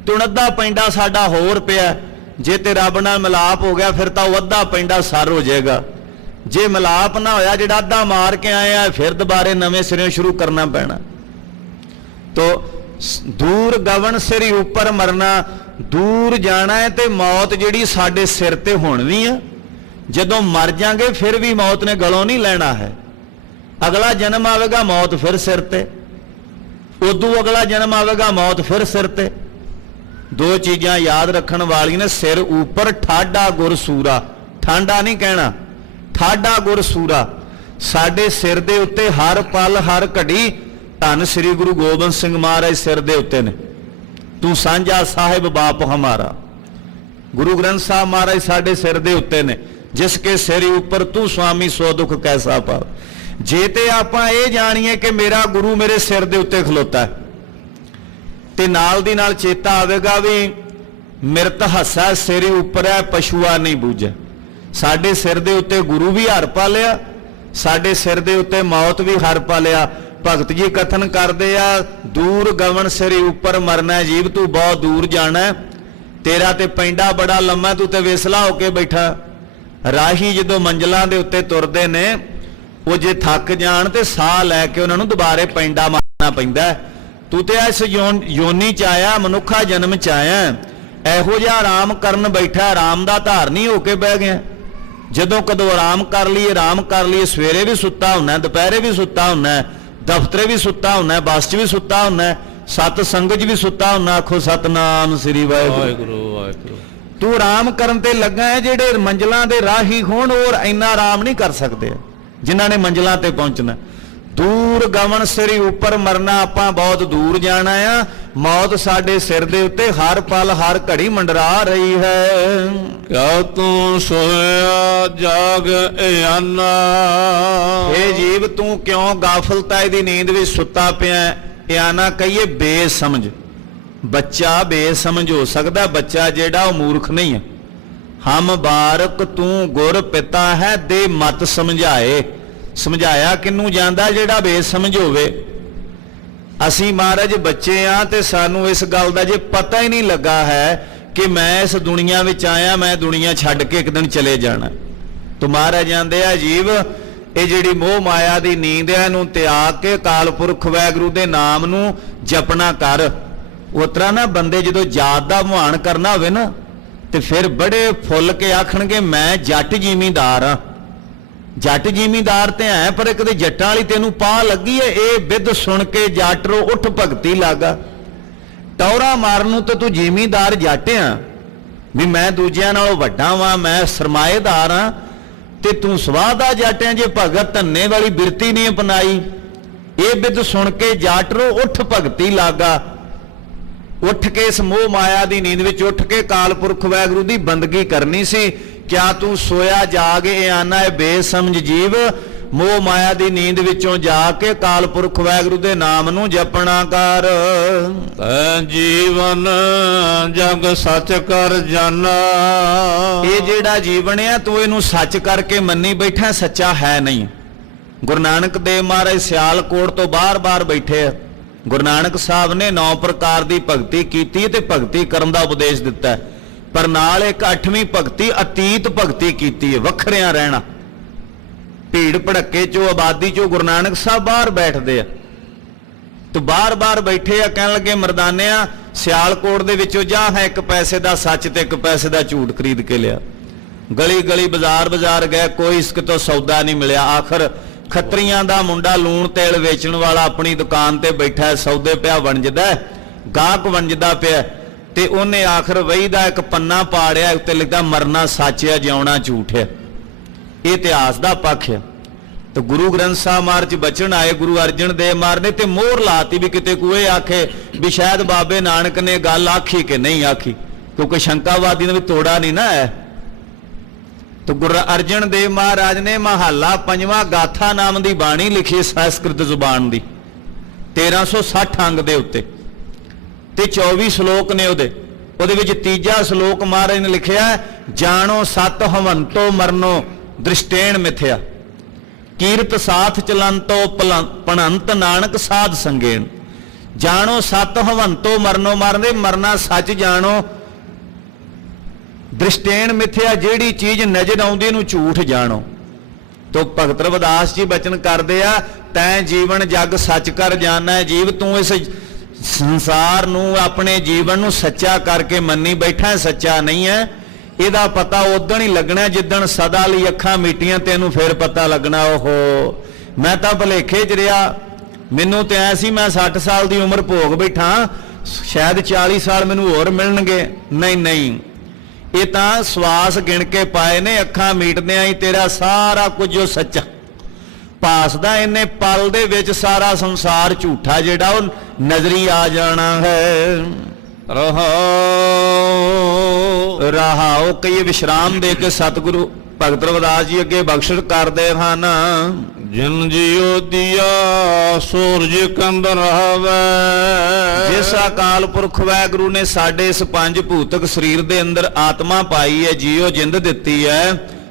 ਤੇ ਅੱਧਾ ਪੈਂਡਾ ਸਾਡਾ ਹੋਰ ਪਿਆ। ਜੇ ਤੇ ਰੱਬ ਨਾਲ ਮਿਲਾਪ ਹੋ ਗਿਆ ਫਿਰ ਤਾਂ ਉਹ ਅੱਧਾ ਪੈਂਡਾ ਸਰ ਹੋ ਜਾਏਗਾ। ਜੇ ਮਿਲਾਪ ਨਾ ਹੋਇਆ, ਜਿਹੜਾ ਅੱਧਾ ਮਾਰ ਕੇ ਆਏ ਆ, ਫਿਰ ਦੁਬਾਰੇ ਨਵੇਂ ਸਿਰਿਓਂ ਸ਼ੁਰੂ ਕਰਨਾ ਪੈਣਾ। ਤੋ ਦੂਰ ਗਵਨ ਸਿਰ ਉੱਪਰ ਮਰਨਾ, ਦੂਰ ਜਾਣਾ ਹੈ ਤੇ ਮੌਤ ਜਿਹੜੀ ਸਾਡੇ ਸਿਰ ਤੇ ਹੋਣੀ ਆ। ਜਦੋਂ ਮਰ ਜਾਾਂਗੇ ਫਿਰ ਵੀ ਮੌਤ ਨੇ ਗਲੋਂ ਨਹੀਂ ਲੈਣਾ ਹੈ। ਅਗਲਾ ਜਨਮ ਆਵੇਗਾ ਮੌਤ ਫਿਰ ਸਿਰ ਤੇ, ਉਦੋਂ ਅਗਲਾ ਜਨਮ ਆਵੇਗਾ ਮੌਤ ਫਿਰ ਸਿਰ ਤੇ। ਦੋ ਚੀਜ਼ਾਂ ਯਾਦ ਰੱਖਣ ਵਾਲੀਆਂ ਨੇ। ਸਿਰ ਉੱਪਰ ਠਾਡਾ ਗੁਰ ਸੂਰਾ, ਠਾਂਡਾ ਨਹੀਂ ਕਹਿਣਾ, ਠਾਡਾ ਗੁਰ ਸੂਰਾ। ਸਾਡੇ ਸਿਰ ਦੇ ਉੱਤੇ ਹਰ ਪਲ ਹਰ ਘੜੀ ਧੰਨ ਸ੍ਰੀ ਗੁਰੂ ਗੋਬਿੰਦ ਸਿੰਘ ਮਹਾਰਾਜ ਸਿਰ ਦੇ ਉੱਤੇ ਨੇ। ਤੂੰ ਸਾਂਝਾ ਸਾਹਿਬ ਬਾਪ ਹਮਾਰਾ। ਗੁਰੂ ਗ੍ਰੰਥ ਸਾਹਿਬ ਮਹਾਰਾਜ ਸਾਡੇ ਸਿਰ ਦੇ ਉੱਤੇ ਨੇ। ਜਿਸ ਕੇ ਸਿਰ ਉੱਪਰ ਤੂੰ ਸੁਆਮੀ ਸੋ ਦੁੱਖ ਕੈਸਾ ਪਾਵ। ਜੇ ਤੇ ਆਪਾਂ ਇਹ ਜਾਣੀਏ ਕਿ ਮੇਰਾ ਗੁਰੂ ਮੇਰੇ ਸਿਰ ਦੇ ਉੱਤੇ ਖਲੋਤਾ ਹੈ ਤੇ ਨਾਲ ਦੀ ਨਾਲ ਚੇਤਾ ਆਵੇਗਾ ਵੀ ਮਿਰਤ ਹੱਸਾ ਸਿਰ ਉੱਪਰ ਹੈ ਪਸ਼ੂਆ ਨਹੀਂ ਬੂਝੈ। ਸਾਡੇ ਸਿਰ ਦੇ ਉੱਤੇ ਗੁਰੂ ਵੀ ਹਰ ਪਾ ਲਿਆ, ਸਾਡੇ ਸਿਰ ਦੇ ਉੱਤੇ ਮੌਤ ਵੀ ਹਰ ਪਾ ਲਿਆ। ਭਗਤ ਜੀ ਕਥਨ ਕਰਦੇ ਆ ਦੂਰ ਗਵਨ ਸਿਰ ਉੱਪਰ ਮਰਨਾ ਜੀਵ, ਤੂੰ ਬਹੁਤ ਦੂਰ ਜਾਣਾ। ਤੇਰਾ ਤੇ ਪੈਂਡਾ ਬੜਾ ਲੰਮਾ, ਤੂੰ ਤੇ ਵੇਸਲਾ ਹੋ ਕੇ ਬੈਠਾ। ਰਾਹੀ ਜਦੋਂ ਮੰਜ਼ਲਾਂ ਦੇ ਉੱਤੇ ਤੁਰਦੇ ਨੇ, ਉਹ ਜੇ ਥੱਕ ਜਾਣ ਤੇ ਸਾਹ ਲੈ ਕੇ ਉਹਨਾਂ ਨੂੰ ਦੁਬਾਰੇ ਪੈਂਡਾ ਮਾਰਨਾ ਪੈਂਦਾ। ਤੂੰ ਤੇ ਇਸ ਯੋਨੀ ਚ ਆਇਆ, ਮਨੁੱਖਾ ਜਨਮ ਚ ਆਇਆ, ਇਹੋ ਜਿਹਾ ਆਰਾਮ ਕਰਨ ਬੈਠਾ, ਆਰਾਮ ਦਾ ਧਾਰਨੀ ਹੋ ਕੇ ਬਹਿ ਗਿਆ। ਜਦੋਂ ਕਦੋਂ ਆਰਾਮ ਕਰ ਲਈਏ, ਆਰਾਮ ਕਰ ਲਈਏ। ਸਵੇਰੇ ਵੀ ਸੁੱਤਾ ਹੁੰਨਾ, ਦੁਪਹਿਰੇ ਵੀ ਸੁੱਤਾ ਹੁੰਨਾ, ਦਫ਼ਤਰੇ ਵੀ ਸੁੱਤਾ ਹੁੰਨਾ, ਬੱਸ 'ਚ ਵੀ ਸੁੱਤਾ ਹੁੰਨਾ, ਸਤ ਸੰਗਤ 'ਚ ਵੀ ਸੁੱਤਾ ਹੁੰਨਾ। ਆਖੋ ਸਤਨਾਮ ਸ੍ਰੀ ਵਾਹਿਗੁਰੂ ਵਾਹਿਗੁਰੂ। ਤੂੰ ਆਰਾਮ ਕਰਨ ਤੇ ਲੱਗਾ ਹੈ। ਜਿਹੜੇ ਮੰਜ਼ਲਾਂ ਦੇ ਰਾਹੀ ਹੋਣ ਉਹ ਇੰਨਾ ਆਰਾਮ ਨਹੀਂ ਕਰ ਸਕਦੇ ਜਿਨ੍ਹਾਂ ਨੇ ਮੰਜ਼ਲਾਂ ਤੇ ਪਹੁੰਚਣਾ। ਦੂਰ ਗਵਨ ਸਿਰ ਉੱਪਰ ਮਰਨਾ, ਆਪਾਂ ਬਹੁਤ ਦੂਰ ਜਾਣਾ ਆ। ਮੌਤ ਸਾਡੇ ਸਿਰ ਦੇ ਉੱਤੇ ਹਰ ਪਲ ਹਰ ਘੜੀ ਮੰਡਰਾ ਰਹੀ ਹੈ। ਕਿਆ ਤੂੰ ਸੋਇਆ ਜਾਗ ਇਆਨਾ। ਇਹ ਜੀਵ ਤੂੰ ਕਿਉਂ ਗਾਫਲਤਾ ਦੀ ਨੀਂਦ ਵਿੱਚ ਸੁੱਤਾ ਪਿਆ। ਇਆਨਾ ਕਹੀਏ ਬੇਸਮਝ। ਬੱਚਾ ਬੇਸਮਝ ਹੋ ਸਕਦਾ, ਬੱਚਾ ਜਿਹੜਾ ਉਹ ਮੂਰਖ ਨਹੀਂ ਹੈ। ਹਮ ਬਾਰਕ ਤੂੰ ਗੁਰ ਪਿਤਾ ਹੈ ਦੇ ਮਤ ਸਮਝਾਏ। ਸਮਝਾਇਆ ਕਿਹਨੂੰ ਜਾਂਦਾ? ਜਿਹੜਾ ਬੇਸਮਝ ਹੋਵੇ। ਅਸੀਂ ਮਹਾਰਾਜ ਬੱਚੇ ਆ ਤੇ ਸਾਨੂੰ ਇਸ ਗੱਲ ਦਾ ਜੇ ਪਤਾ ਹੀ ਨਹੀਂ ਲੱਗਾ ਹੈ ਕਿ ਮੈਂ ਇਸ ਦੁਨੀਆ ਵਿੱਚ ਆਇਆ, ਮੈਂ ਦੁਨੀਆ ਛੱਡ ਕੇ ਇੱਕ ਦਿਨ ਚਲੇ ਜਾਣਾ। ਤੋ ਮਹਾਰਾਜ ਜਾਂਦੇ ਆ ਜੀਵ, ਇਹ ਜਿਹੜੀ ਮੋਹ ਮਾਇਆ ਦੀ ਨੀਂਦ ਹੈ ਇਹਨੂੰ ਤਿਆਗ ਕੇ ਅਕਾਲ ਪੁਰਖ ਵਾਹਿਗੁਰੂ ਦੇ ਨਾਮ ਨੂੰ ਜਪਣਾ ਕਰ। ਉਸ ਤਰ੍ਹਾਂ ਨਾ ਬੰਦੇ ਜਦੋਂ ਜਾਤ ਦਾ ਮੁਹਾਨ ਕਰਨਾ ਹੋਵੇ ਨਾ ਤੇ ਫਿਰ ਬੜੇ ਫੁੱਲ ਕੇ ਆਖਣਗੇ ਮੈਂ ਜੱਟ ਜ਼ਿਮੀਂਦਾਰ ਆ। ਜੱਟ ਜ਼ਿਮੀਂਦਾਰ ਤੇ ਹੈ ਪਰ ਕਦੇ ਜੱਟਾਂ ਵਾਲੀ ਤੈਨੂੰ ਪਾ ਲੱਗੀ ਹੈ। ਇਹ ਬਿੱਧ ਸੁਣ ਕੇ ਜੱਟ ਰੋ ਉੱਠ ਭਗਤੀ ਲਾਗਾ। ਟੌਰਾ ਮਾਰਨ ਨੂੰ ਤੇ ਤੂੰ ਜ਼ਿਮੀਂਦਾਰ ਜੱਟ ਆ ਵੀ ਮੈਂ ਦੂਜਿਆਂ ਨਾਲੋਂ ਵੱਡਾ ਵਾਂ, ਮੈਂ ਸਰਮਾਏਦਾਰ ਆ, ਤੇ ਤੂੰ ਸਵਾਹ ਦਾ ਜੱਟ ਆ ਜੇ ਭਗਤ ਧੰਨੇ ਵਾਲੀ ਬਿਰਤੀ ਨਹੀਂ ਅਪਣਾਈ। ਇਹ ਬਿੱਧ ਸੁਣ ਕੇ ਜੱਟ ਰੋ ਉੱਠ ਭਗਤੀ ਲਾਗਾ। ਉੱਠ ਕੇ ਇਸ ਮੋਹ ਮਾਇਆ ਦੀ ਨੀਂਦ ਵਿੱਚ ਉੱਠ ਕੇ ਅਕਾਲ ਪੁਰਖ ਵਾਹਿਗੁਰੂ ਦੀ ਬੰਦਗੀ ਕਰਨੀ ਸੀ। ਕਿਆ ਤੂੰ ਸੋਇਆ ਜਾਗ ਇਆਨਾ। ਇਹ ਬੇਸਮਝ ਜੀਵ ਮੋਹ ਮਾਇਆ ਦੀ ਨੀਂਦ ਵਿੱਚੋਂ ਜਾ ਕੇ ਅਕਾਲ ਪੁਰਖ ਵਾਹਿਗੁਰੂ ਦੇ ਨਾਮ ਨੂੰ ਜਪਣਾ ਕਰ। ਤੈ ਜੀਵਨ ਜਗ ਸੱਚ ਕਰ ਜਾਣਾ। ਇਹ ਜਿਹੜਾ ਜੀਵਨ ਹੈ ਤੂੰ ਇਹਨੂੰ ਸੱਚ ਕਰਕੇ ਮੰਨੀ ਬੈਠਾ, ਸੱਚਾ ਹੈ ਨਹੀਂ। ਗੁਰੂ ਨਾਨਕ ਦੇਵ ਮਹਾਰਾਜ ਸਿਆਲਕੋਟ ਤੋਂ ਬਾਰ-ਬਾਰ ਬੈਠੇ ਆ। ਗੁਰੂ ਨਾਨਕ ਸਾਹਿਬ ਨੇ 9 ਪ੍ਰਕਾਰ ਦੀ ਭਗਤੀ ਕੀਤੀ ਤੇ ਭਗਤੀ ਕਰਨ ਦਾ ਉਪਦੇਸ਼ ਦਿੱਤਾ ਹੈ, ਪਰ ਨਾਲ ਇੱਕ 8ਵੀਂ ਭਗਤੀ ਅਤੀਤ ਭਗਤੀ ਕੀਤੀ ਹੈ, ਵੱਖਰਿਆਂ ਰਹਿਣਾ। ਭੀੜ ਭੜੱਕੇ ਚੋਂ, ਆਬਾਦੀ ਚੋਂ ਗੁਰੂ ਨਾਨਕ ਸਾਹਿਬ ਬਾਹਰ ਬੈਠਦੇ ਆ, ਤੇ ਬਾਰ-ਬਾਰ ਬੈਠੇ ਆ, ਕਹਿਣ ਲੱਗੇ ਮਰਦਾਨਿਆਂ ਸਿਆਲਕੋਟ ਦੇ ਵਿੱਚੋਂ ਜਾ ਹੈ 1 ਪੈਸੇ ਦਾ ਸੱਚ ਤੇ 1 ਪੈਸੇ ਦਾ ਝੂਠ ਖਰੀਦ ਕੇ ਲਿਆ। ਗਲੀ ਗਲੀ ਬਾਜ਼ਾਰ ਗਏ, ਕੋਈ ਇਸ ਕਿਤੋਂ ਸੌਦਾ ਨਹੀਂ ਮਿਲਿਆ। ਆਖਰ ਖੱਤਰੀਆਂ ਦਾ ਮੁੰਡਾ ਲੂਣ ਤੇਲ ਵੇਚਣ ਵਾਲਾ ਆਪਣੀ ਦੁਕਾਨ ਤੇ ਬੈਠਾ, ਸੌਦੇ ਪਿਆ ਵੰਜਦਾ, ਗਾਹਕ ਵੰਜਦਾ ਪਿਆ, ਤੇ ਉਹਨੇ ਆਖਰ ਵਹੀ ਦਾ ਇੱਕ ਪੰਨਾ ਪਾੜਿਆ, ਉੱਤੇ ਲਿਖਦਾ ਮਰਨਾ ਸੱਚ ਹੈ, ਜਿਉਣਾ ਝੂਠ ਹੈ। ਇਹ ਇਤਿਹਾਸ ਦਾ ਪੱਖ ਹੈ। ਤੇ ਗੁਰੂ ਗ੍ਰੰਥ ਸਾਹਿਬ ਮਹਾਰਾਜ ਚ ਬਚਨ ਆਏ ਗੁਰੂ ਅਰਜਨ ਦੇਵ ਮਹਾਰਾਜ ਨੇ, ਤੇ ਮੋਹਰ ਲਾਤੀ ਵੀ ਕਿਤੇ ਕੋਈ ਆਖੇ ਵੀ ਸ਼ਾਇਦ ਬਾਬੇ ਨਾਨਕ ਨੇ ਗੱਲ ਆਖੀ ਕਿ ਨਹੀਂ ਆਖੀ, ਕਿਉਂਕਿ ਸ਼ੰਕਾਵਾਦੀ ਨੇ ਵੀ ਤੋੜਾ ਨਹੀਂ ਨਾ ਹੈ। तो गुरु अर्जन देव महाराज ने महाला 5वां गाथा नाम की बाणी लिखी संस्कृत जुबान की 1360 अंग के उत्ते ते 24 श्लोक ने ਉਹਦੇ तीजा श्लोक महाराज ने लिखिया जानो सत हवंतो मरनो दृष्टेन मिथ्या कीरत साथ चलंतो पणंत नानक साध संगेन। जानो सत हवंतो मरनो मरने मरना सच जानो दृष्टेन मिथ्या जेड़ी चीज नजर आउंदी नूं झूठ जानो। तो भगत रविदास जी बचन करदे आ तैं जीवन जग सच कर जाना है। जीव तू इस संसार नूं अपने जीवन नूं सच्चा करके मन्नी बैठा है, सच्चा नहीं है। इहदा पता उदण ही लगना जिदण सदा लई अखां मीटियां तैनूं फिर पता लगना। ओहो मैं तां भुलेखे च रिहा, मैनूं ते ऐ सी मैं 60 साल दी उम्र भोग बैठा, शायद 40 साल मैनूं होर मिलणगे। नहीं नहीं, ये तां सवास गिण के पाए ने, अखां मीटदियां ही तेरा सारा कुछ जो सच्चा भासदा इन्ने पल दे विच सारा संसार झूठा जिहड़ा वो नजरी आ जाना है। रहाओ कई विश्राम दे के सतगुरु भगत रविदास जी अगे बख्शिश करदे हन। जिन जियो दिया सूरज कंद रहावे। जिस अकाल पुरख वाहिगुरु ने साडे इस 5 भूतक शरीर दे अंदर आत्मा पाई है, जियो जिंद दिती है,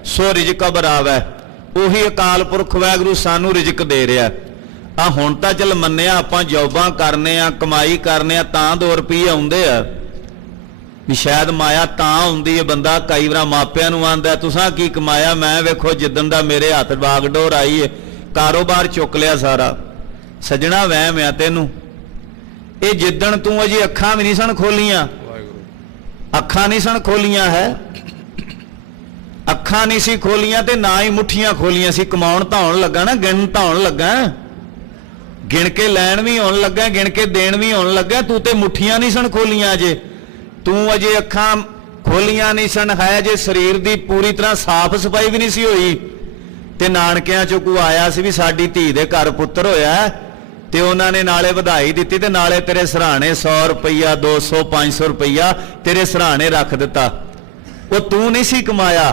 सो रिजक बरावे। ਉਹੀ अकाल पुरख वाहिगुरु सानू रिजक दे रहा। आ हुण तां चल मन्निया आपां जॉबां करने आ, कमाई करने आ, तां 2 रुपये आउंदे आ भी शायद माया तां आउंदी है। बंदा कई वार मापिआं नूं आंदा तुसां की कमाया, मैं वेखो जिद्दन दा मेरे हत्थ बागडोर आई है कारोबार चुक लिया सारा। सजना वहम आ तैनूं, ये जिद्दन तूं अजे अखां भी नहीं सन खोलियां, अखां नहीं सन खोलियां है, अखां नहीं सी खोलियां ते ना ही मुठियां खोलियां सी। कमाउण तां होण लगा ना, गिण तां होण लगा, गिण के लैण भी होण लगा, गिण के देण भी होण लगा। तू ते मुठियां नहीं सन खोलियां अजे, तू अजे अखां खोलियां नहीं सन है, जे शरीर की पूरी तरह साफ सफाई भी नहीं सी होई। ते नानकिਆਂ चों कोई आया सी भी साडी धी दे घर पुत्तर होया, ते उन्हां ने नाले ਵਧਾਈ ਦਿੱਤੀ ते नाले तेरे सराहने 100 रुपया 200 500 रुपया तेरे सराहने रख दिता। वो तू नहीं सी कमाया,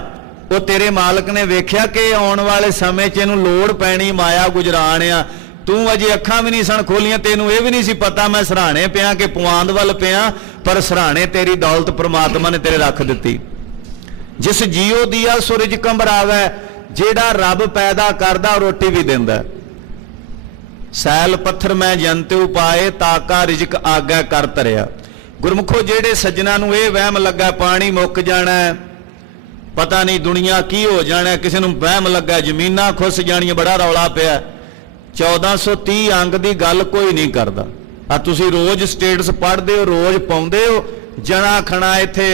वो तेरे मालक ने वेख्या कि आने वाले समय च इहनूं लोड़ पैनी, माया गुजरान आ। तू अजे अखां भी नहीं सन खोलियां, तेनूं ये भी नहीं सी पता मैं सराहने पिया कि पुआंद वल पिया, पर सराहने तेरी दौलत परमात्मा ने तेरे रख दिती। जिस जियो दिया सूरज कंबरावै, जेड़ा रब पैदा करदा रोटी भी दिंदा। सैल पत्थर मैं जंतु पाए, ताका रिजक आगा कर तरिया। गुरमुखो जेड़े सज्जनां नूं इह वहम लगा पानी मुक जाना, पता नहीं दुनिया की हो जाना, किसी नूं वहम लगा जमीनां खुस जाणियां, बड़ा रौला पिया। 1430 अंग की गल कोई नहीं करता। आ तुसीं रोज़ स्टेटस पढ़दे हो, रोज़ पाउंदे हो, जना खना इत्थे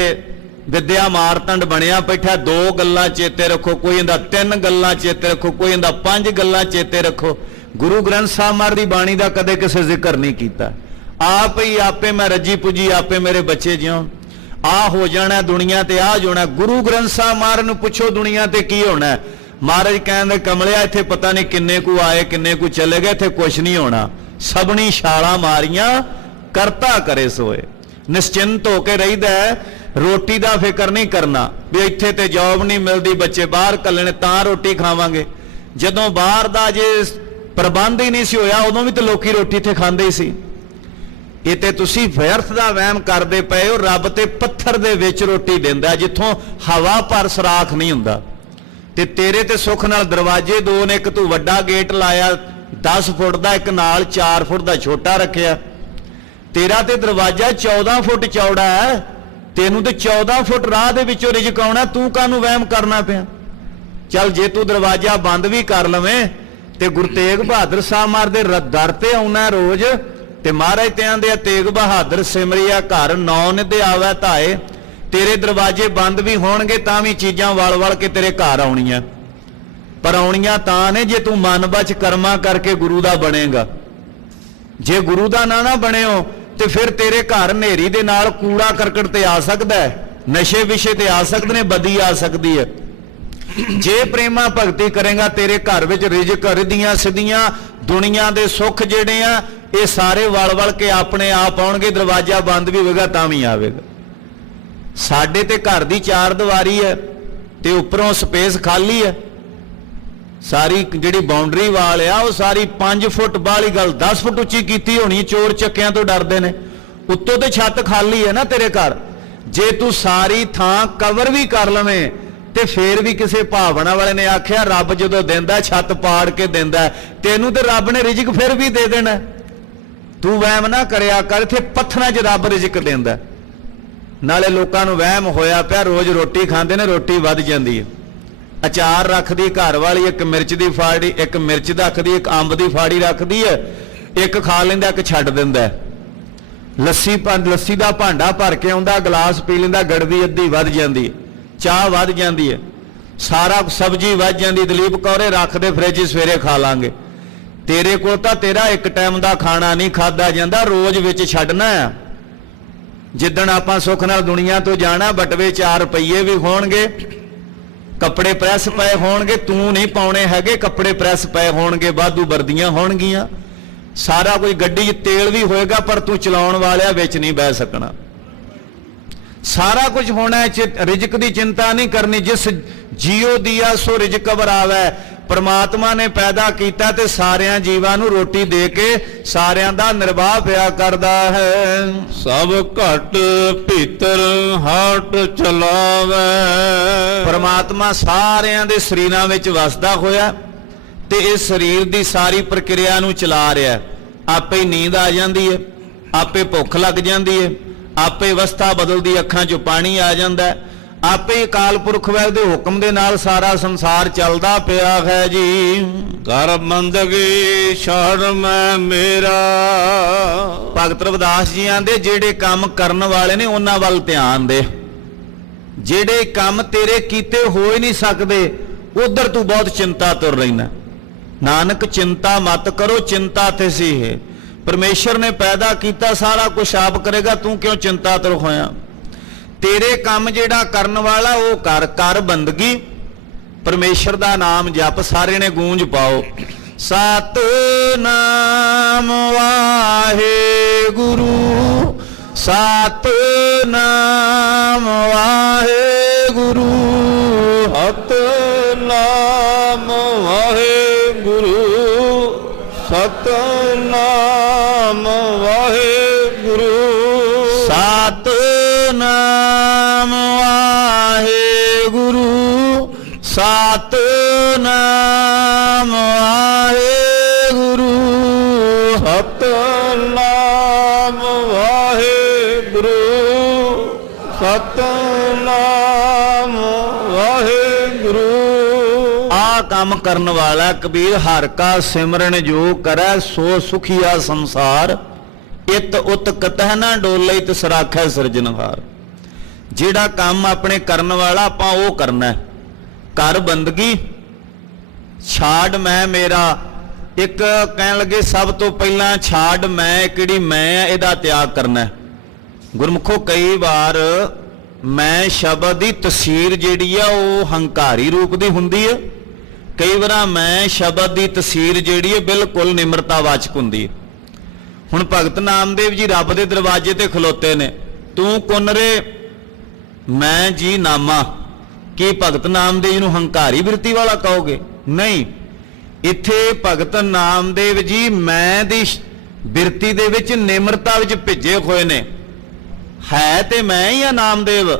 विद्या मारतंड बनिया बैठा। 2 गल्लां चेते रखो, कोई इंदा 3 गल्लां चेते रखो, कोई इंदा 5 गल्लां चेते रखो। गुरु ग्रंथ साहब महाराज दी बाणी दा कदे किसे जिक्र नहीं कीता। आप ही आपे मैं रजी पुजी, आपे मेरे बच्चे जिउं, आ हो जाना दुनिया ते आ होना। गुरु ग्रंथ साहब महाराज नूं पुछो दुनिया ते की होना। महाराज कहंदे कमलिया इत्थे पता नहीं किन्ने को आए किन्ने को चले गए, इत्थे कुछ नहीं होना। सबनी छालां मारियां करता करे सोए। निश्चिंत होके रहीदा है, रोटी का फिक्र नहीं करना भी इत्थे ते जॉब नहीं मिलती, बच्चे बाहर कल्लने तां रोटी खावांगे। जदों बाहर दा जे प्रबंध ही नहीं सी होया, उदों भी तो लोकी रोटी इत्थे खांदे ही सी। ये ते तुसीं व्यर्थ दा वहम करदे पए हो। रब ते पत्थर दे विच रोटी दिंदा, जिथों हवा पर सराख नहीं हुंदा। ते तेरे ते सुख नाल दरवाजे 2 ने, एक तू वड्डा गेट लाया, 10 ਫੁੱਟ ਦਾ, ਇੱਕ ਨਾਲ 4 ਫੁੱਟ ਦਾ ਛੋਟਾ ਰੱਖਿਆ। ਤੇਰਾ ਤੇ ਦਰਵਾਜ਼ਾ 14 ਫੁੱਟ ਚੌੜਾ ਹੈ, ਤੈਨੂੰ ਤੇ 14 ਫੁੱਟ ਰਾਹ ਦੇ ਵਿੱਚੋਂ ਰਿਜ਼ਕ ਆਉਣਾ, ਤੂੰ ਕਾਹਨੂੰ ਵਹਿਮ ਕਰਨਾ ਪਿਆ? ਚੱਲ ਜੇ ਤੂੰ ਦਰਵਾਜ਼ਾ ਬੰਦ ਵੀ ਕਰ ਲਵੇਂ ਤੇ ਗੁਰੂ ਤੇਗ ਬਹਾਦਰ ਸਾਹਿਬ ਮਾਰ ਦੇ ਦਰ ਤੇ ਆਉਣਾ ਰੋਜ਼, ਤੇ ਮਹਾਰਾਜ ਤੇ ਆਂਦੇ ਆ ਤੇਗ ਬਹਾਦਰ ਸਿਮਰਿਆ ਘਰ ਨੌ ਨਿਧਿ ਆਵੈ ਧਾਏ। ਤੇਰੇ ਦਰਵਾਜ਼ੇ ਬੰਦ ਵੀ ਹੋਣਗੇ ਤਾਂ ਵੀ ਚੀਜ਼ਾਂ ਵਲ ਕੇ ਤੇਰੇ ਘਰ ਆਉਣੀਆਂ, ਪਰ ਆਉਣੀਆਂ ਤਾਂ ਨੇ ਜੇ ਤੂੰ ਮਨ ਬਚ ਕਰਮਾਂ ਕਰਕੇ ਗੁਰੂ ਦਾ ਬਣੇਗਾ। ਜੇ ਗੁਰੂ ਦਾ ਨਾ ਬਣਿਓ ਤੇ ਫਿਰ ਤੇਰੇ ਘਰ ਹਨੇਰੀ ਦੇ ਨਾਲ ਕੂੜਾ ਕਰਕਟ ਤੇ ਆ ਸਕਦਾ ਹੈ, ਨਸ਼ੇ ਵਿਸ਼ੇ ਤੇ ਆ ਸਕਦੇ ਨੇ, ਬਦੀ ਆ ਸਕਦੀ ਹੈ। ਜੇ ਪ੍ਰੇਮਾ ਭਗਤੀ ਕਰੇਗਾ ਤੇਰੇ ਘਰ ਵਿੱਚ ਰਿਜ਼ਕ ਰਿਧੀਆਂ ਸਿੱਧੀਆਂ ਦੁਨੀਆ ਦੇ ਸੁੱਖ ਜਿਹੜੇ ਆ ਇਹ ਸਾਰੇ ਵਲ ਕੇ ਆਪਣੇ ਆਪ ਆਉਣਗੇ। ਦਰਵਾਜ਼ਾ ਬੰਦ ਵੀ ਹੋਵੇਗਾ ਤਾਂ ਵੀ ਆਵੇਗਾ। ਸਾਡੇ ਤੇ ਘਰ ਦੀ 4 ਦੀਵਾਰੀ ਹੈ ਤੇ ਉੱਪਰੋਂ ਸਪੇਸ ਖਾਲੀ ਹੈ, ਸਾਰੀ ਜਿਹੜੀ ਬਾਉਂਡਰੀ ਵਾਲ ਆ ਉਹ ਸਾਰੀ 5 ਫੁੱਟ ਵਾਲੀ ਗੱਲ 10 ਫੁੱਟ ਉੱਚੀ ਕੀਤੀ ਹੋਣੀ, ਚੋਰ ਚੱਕਿਆਂ ਤੋਂ ਡਰਦੇ ਨੇ। ਉੱਤੋਂ ਤੇ ਛੱਤ ਖਾਲੀ ਹੈ ਨਾ ਤੇਰੇ ਘਰ। ਜੇ ਤੂੰ ਸਾਰੀ ਥਾਂ ਕਵਰ ਵੀ ਕਰ ਲਵੇਂ ਤੇ ਫੇਰ ਵੀ ਕਿਸੇ ਭਾਵਨਾ ਵਾਲੇ ਨੇ ਆਖਿਆ ਰੱਬ ਜਦੋਂ ਦਿੰਦਾ ਛੱਤ ਪਾੜ ਕੇ ਦਿੰਦਾ, ਤੈਨੂੰ ਤੇ ਰੱਬ ਨੇ ਰਿਜ਼ਕ ਫਿਰ ਵੀ ਦੇ ਦੇਣਾ। ਤੂੰ ਵਹਿਮ ਨਾ ਕਰਿਆ ਕਰ, ਇੱਥੇ ਪੱਥਰਾਂ 'ਚ ਰੱਬ ਰਿਜ਼ਕ ਦਿੰਦਾ। ਨਾਲੇ ਲੋਕਾਂ ਨੂੰ ਵਹਿਮ ਹੋਇਆ ਪਿਆ ਰੋਜ਼ ਰੋਟੀ ਖਾਂਦੇ ਨੇ, ਰੋਟੀ ਵੱਧ ਜਾਂਦੀ ਹੈ। ਅਚਾਰ ਰੱਖਦੀ ਘਰ ਵਾਲੀ, ਇੱਕ ਮਿਰਚ ਦੀ ਫਾੜੀ, ਇੱਕ ਮਿਰਚ ਰੱਖਦੀ, ਇੱਕ ਅੰਬ ਦੀ ਫਾੜੀ ਰੱਖਦੀ ਹੈ, ਇੱਕ ਖਾ ਲੈਂਦਾ ਇੱਕ ਛੱਡ ਦਿੰਦਾ। ਲੱਸੀ ਦਾ ਭਾਂਡਾ ਭਰ ਕੇ ਆਉਂਦਾ, ਗਲਾਸ ਪੀ ਲੈਂਦਾ, ਗੜਵੀ ਅੱਧੀ ਵੱਧ ਜਾਂਦੀ ਹੈ, ਚਾਹ ਵੱਧ ਜਾਂਦੀ ਹੈ, ਸਾਰਾ ਸਬਜ਼ੀ ਵੱਧ ਜਾਂਦੀ। ਦਲੀਪ ਕੌਰੇ ਰੱਖਦੇ ਫ੍ਰਿਜ, ਸਵੇਰੇ ਖਾ ਲਾਂਗੇ। ਤੇਰੇ ਕੋਲ ਤਾਂ ਤੇਰਾ ਇੱਕ ਟਾਈਮ ਦਾ ਖਾਣਾ ਨਹੀਂ ਖਾਦਾ ਜਾਂਦਾ, ਰੋਜ਼ ਵਿੱਚ ਛੱਡਣਾ ਆ। ਜਿੱਦਣ ਆਪਾਂ ਸੁੱਖ ਨਾਲ ਦੁਨੀਆ ਤੋਂ ਜਾਣਾ, ਬਟਵੇ 4 ਰੁਪਈਏ ਵੀ ਹੋਣਗੇ, ਕੱਪੜੇ ਪ੍ਰੈਸ ਪਏ ਹੋਣਗੇ, ਤੂੰ ਨਹੀਂ ਪਾਉਣੇ ਹੈਗੇ, ਕੱਪੜੇ ਪ੍ਰੈਸ ਪਏ ਹੋਣਗੇ, ਵਾਧੂ ਵਰਦੀਆਂ ਹੋਣਗੀਆਂ, ਸਾਰਾ ਕੁਝ ਗੱਡੀ 'ਚ ਤੇਲ ਵੀ ਹੋਏਗਾ, ਪਰ ਤੂੰ ਚਲਾਉਣ ਵਾਲਿਆ ਵਿੱਚ ਨਹੀਂ ਬਹਿ ਸਕਣਾ। ਸਾਰਾ ਕੁਝ ਹੋਣਾ, ਰਿਜ਼ਕ ਦੀ ਚਿੰਤਾ ਨਹੀਂ ਕਰਨੀ। ਜਿਸ ਜੀਓ ਦੀਆ ਸੋ ਰਿਜ਼ਕ ਵਰਾਵੈ। ਪਰਮਾਤਮਾ ਨੇ ਪੈਦਾ ਕੀਤਾ ਤੇ ਸਾਰਿਆਂ ਜੀਵਾਂ ਨੂੰ ਰੋਟੀ ਦੇ ਕੇ ਸਾਰਿਆਂ ਦਾ ਨਿਰਵਾਹ ਪਿਆ ਕਰਦਾ ਹੈ। ਸਭ ਘਟ ਭੀਤਰ ਹਟ ਚਲਾਵੇ। ਪਰਮਾਤਮਾ ਸਾਰਿਆਂ ਦੇ ਸਰੀਰਾਂ ਵਿੱਚ ਵਸਦਾ ਹੋਇਆ ਤੇ ਇਸ ਸਰੀਰ ਦੀ ਸਾਰੀ ਪ੍ਰਕਿਰਿਆ ਨੂੰ ਚਲਾ ਰਿਹਾ। ਆਪੇ ਨੀਂਦ ਆ ਜਾਂਦੀ ਹੈ, ਆਪੇ ਭੁੱਖ ਲੱਗ ਜਾਂਦੀ ਹੈ, ਆਪੇ ਅਵਸਥਾ ਬਦਲਦੀ, ਅੱਖਾਂ 'ਚੋਂ ਪਾਣੀ ਆ ਜਾਂਦਾ, ਆਪੇ ਅਕਾਲ ਪੁਰਖ ਵਾਹਿਗੁਰੂ ਦੇ ਹੁਕਮ ਦੇ ਨਾਲ ਸਾਰਾ ਸੰਸਾਰ ਚੱਲਦਾ ਪਿਆ ਹੈ ਜੀ। ਕਰ ਬੰਦਗੀ ਛੱਡ ਮੈਂ ਮੇਰਾ। ਭਗਤ ਰਵਿਦਾਸ ਜੀ ਆਂਦੇ ਜਿਹੜੇ ਕੰਮ ਕਰਨ ਵਾਲੇ ਨੇ ਉਹਨਾਂ ਵੱਲ ਧਿਆਨ ਦੇ। ਜਿਹੜੇ ਕੰਮ ਤੇਰੇ ਕੀਤੇ ਹੋ ਹੀ ਨਹੀਂ ਸਕਦੇ ਉਧਰ ਤੂੰ ਬਹੁਤ ਚਿੰਤਾ ਤੁਰ ਰਹਿਣਾ। ਨਾਨਕ ਚਿੰਤਾ ਮਤ ਕਰੋ, ਚਿੰਤਾ ਤੇ ਸੀ ਹੈ। ਪਰਮੇਸ਼ਰ ਨੇ ਪੈਦਾ ਕੀਤਾ, ਸਾਰਾ ਕੁਝ ਆਪ ਕਰੇਗਾ, ਤੂੰ ਕਿਉਂ ਚਿੰਤਾ ਤੁਰ ਹੋਇਆ? ਤੇਰੇ ਕੰਮ ਜਿਹੜਾ ਕਰਨ ਵਾਲਾ ਉਹ ਕਰ ਬੰਦਗੀ, ਪਰਮੇਸ਼ਰ ਦਾ ਨਾਮ ਜਪ। ਸਾਰੇ ਨੇ ਗੂੰਜ ਪਾਓ, ਸਤਿਨਾਮ ਵਾਹਿਗੁਰੂ, ਸਤਿਨਾਮ ਵਾਹਿਗੁਰੂ, ਸਤਿਨਾਮ ਵਾਹਿਗੁਰੂ, ਸਤਿਨਾਮ ਵਾਹਿਗੁਰੂ, ਸਤਿਨਾਮ ਵਾਹਿਗੁਰੂ, ਸਤਿਨਾਮ ਵਾਹਿਗੁਰੂ, ਸਤਿਨਾਮ ਵਾਹਿਗੁਰੂ, ਸਤਿਨਾਮ ਵਾਹਿਗੁਰੂ। ਆ ਕੰਮ ਕਰਨ ਵਾਲਾ ਕਬੀਰ ਹਰ ਕਾ ਸਿਮਰਨ ਜੋ ਕਰੈ ਸੋ ਸੁਖੀਆ ਸੰਸਾਰ। ਇਤ ਉਤ ਕਤਹਿ ਨਾ ਡੋਲੇ ਤਿਸ ਰਾਖੈ ਸਿਰਜਣਹਾਰ। ਜਿਹੜਾ ਕੰਮ ਆਪਣੇ ਕਰਨ ਵਾਲਾ ਆਪਾਂ ਉਹ ਕਰਨਾ। ਕਰ ਬੰਦਗੀ, ਛਾੜ ਮੈਂ ਮੇਰਾ। ਇੱਕ ਕਹਿਣ ਲੱਗੇ ਸਭ ਤੋਂ ਪਹਿਲਾਂ ਛਾੜ ਮੈਂ, ਕਿਹੜੀ ਮੈਂ ਆ ਇਹਦਾ ਤਿਆਗ ਕਰਨਾ। ਗੁਰਮੁਖੋ ਕਈ ਵਾਰ ਮੈਂ ਸ਼ਬਦ ਦੀ ਤਸਵੀਰ ਜਿਹੜੀ ਆ ਉਹ ਹੰਕਾਰੀ ਰੂਪ ਦੀ ਹੁੰਦੀ ਹੈ। ਕਈ ਵਾਰ ਮੈਂ ਸ਼ਬਦ ਦੀ ਤਸਵੀਰ ਜਿਹੜੀ ਹੈ ਬਿਲਕੁਲ ਨਿਮਰਤਾ ਵਾਚਕ ਹੁੰਦੀ ਹੈ। ਹੁਣ ਭਗਤ ਨਾਮਦੇਵ ਜੀ ਰੱਬ ਦੇ ਦਰਵਾਜ਼ੇ ਤੇ ਖਲੋਤੇ ਨੇ, ਤੂੰ ਕੁਨਰੇ ਮੈਂ ਜੀ ਨਾਮਾ। ਕੀ ਭਗਤ ਨਾਮਦੇਵ ਜੀ ਨੂੰ ਹੰਕਾਰੀ ਬਿਰਤੀ ਵਾਲਾ ਕਹੋਗੇ? ਨਹੀਂ। ਇੱਥੇ ਭਗਤ ਨਾਮਦੇਵ ਜੀ ਮੈਂ ਦੀ ਬਿਰਤੀ ਦੇ ਵਿੱਚ ਨਿਮਰਤਾ ਵਿੱਚ ਭਿੱਜੇ ਹੋਏ ਨੇ। ਹੈ ਤੇ ਮੈਂ ਹੀ ਆ ਨਾਮਦੇਵ,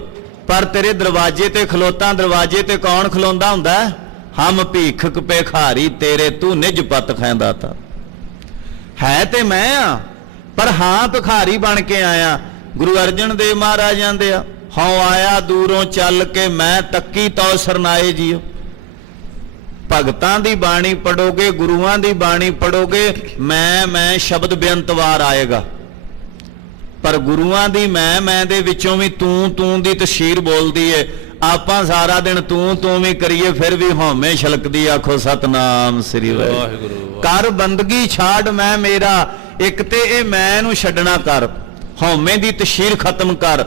ਪਰ ਤੇਰੇ ਦਰਵਾਜ਼ੇ ਤੇ ਖਲੋਤਾ। ਦਰਵਾਜ਼ੇ ਤੇ ਕੌਣ ਖਲੋਂਦਾ ਹੁੰਦਾ? ਹਮ ਭੀਖਕ ਭਿਖਾਰੀ ਤੇਰੇ, ਤੂੰ ਨਿਜ ਪਤ ਖੈਂਦਾ ਤਾ। ਹੈ ਤੇ ਮੈਂ ਆ, ਪਰ ਹਾਂ ਭਿਖਾਰੀ ਬਣ ਕੇ ਆਇਆ। ਗੁਰੂ ਅਰਜਨ ਦੇਵ ਮਹਾਰਾਜ ਜਾਂਦੇ ਆ, ਹਉ ਆਇਆ ਦੂਰੋਂ ਚੱਲ ਕੇ ਮੈਂ ਤੱਕੀ ਤਉ ਸਰਨਾਏ ਜੀਓ। ਭਗਤਾਂ ਦੀ ਬਾਣੀ ਪੜੋਗੇ, ਗੁਰੂਆਂ ਦੀ ਬਾਣੀ ਪੜੋਗੇ, ਮੈਂ ਸ਼ਬਦ ਬੇਅੰਤ ਵਾਰ ਆਏਗਾ, ਪਰ ਗੁਰੂਆਂ ਦੀ ਮੈਂ ਦੇ ਵਿੱਚੋਂ ਵੀ ਤੂੰ ਦੀ ਤਸ਼ੀਰ ਬੋਲਦੀ ਏ। ਆਪਾਂ ਸਾਰਾ ਦਿਨ ਤੂੰ ਵੀ ਕਰੀਏ, ਫਿਰ ਵੀ ਹਉਮੈ ਛਲਕਦੀ। ਆਖੋ ਸਤਨਾਮ ਸ੍ਰੀ ਵਾਹਿਗੁਰੂ। ਕਰ ਬੰਦਗੀ ਛਾੜ ਮੈਂ ਮੇਰਾ, ਇੱਕ ਤੇ ਇਹ ਮੈਂ ਨੂੰ ਛੱਡਣਾ ਕਰ, ਹਉਮੈ ਦੀ ਤਸ਼ੀਰ ਖਤਮ ਕਰ,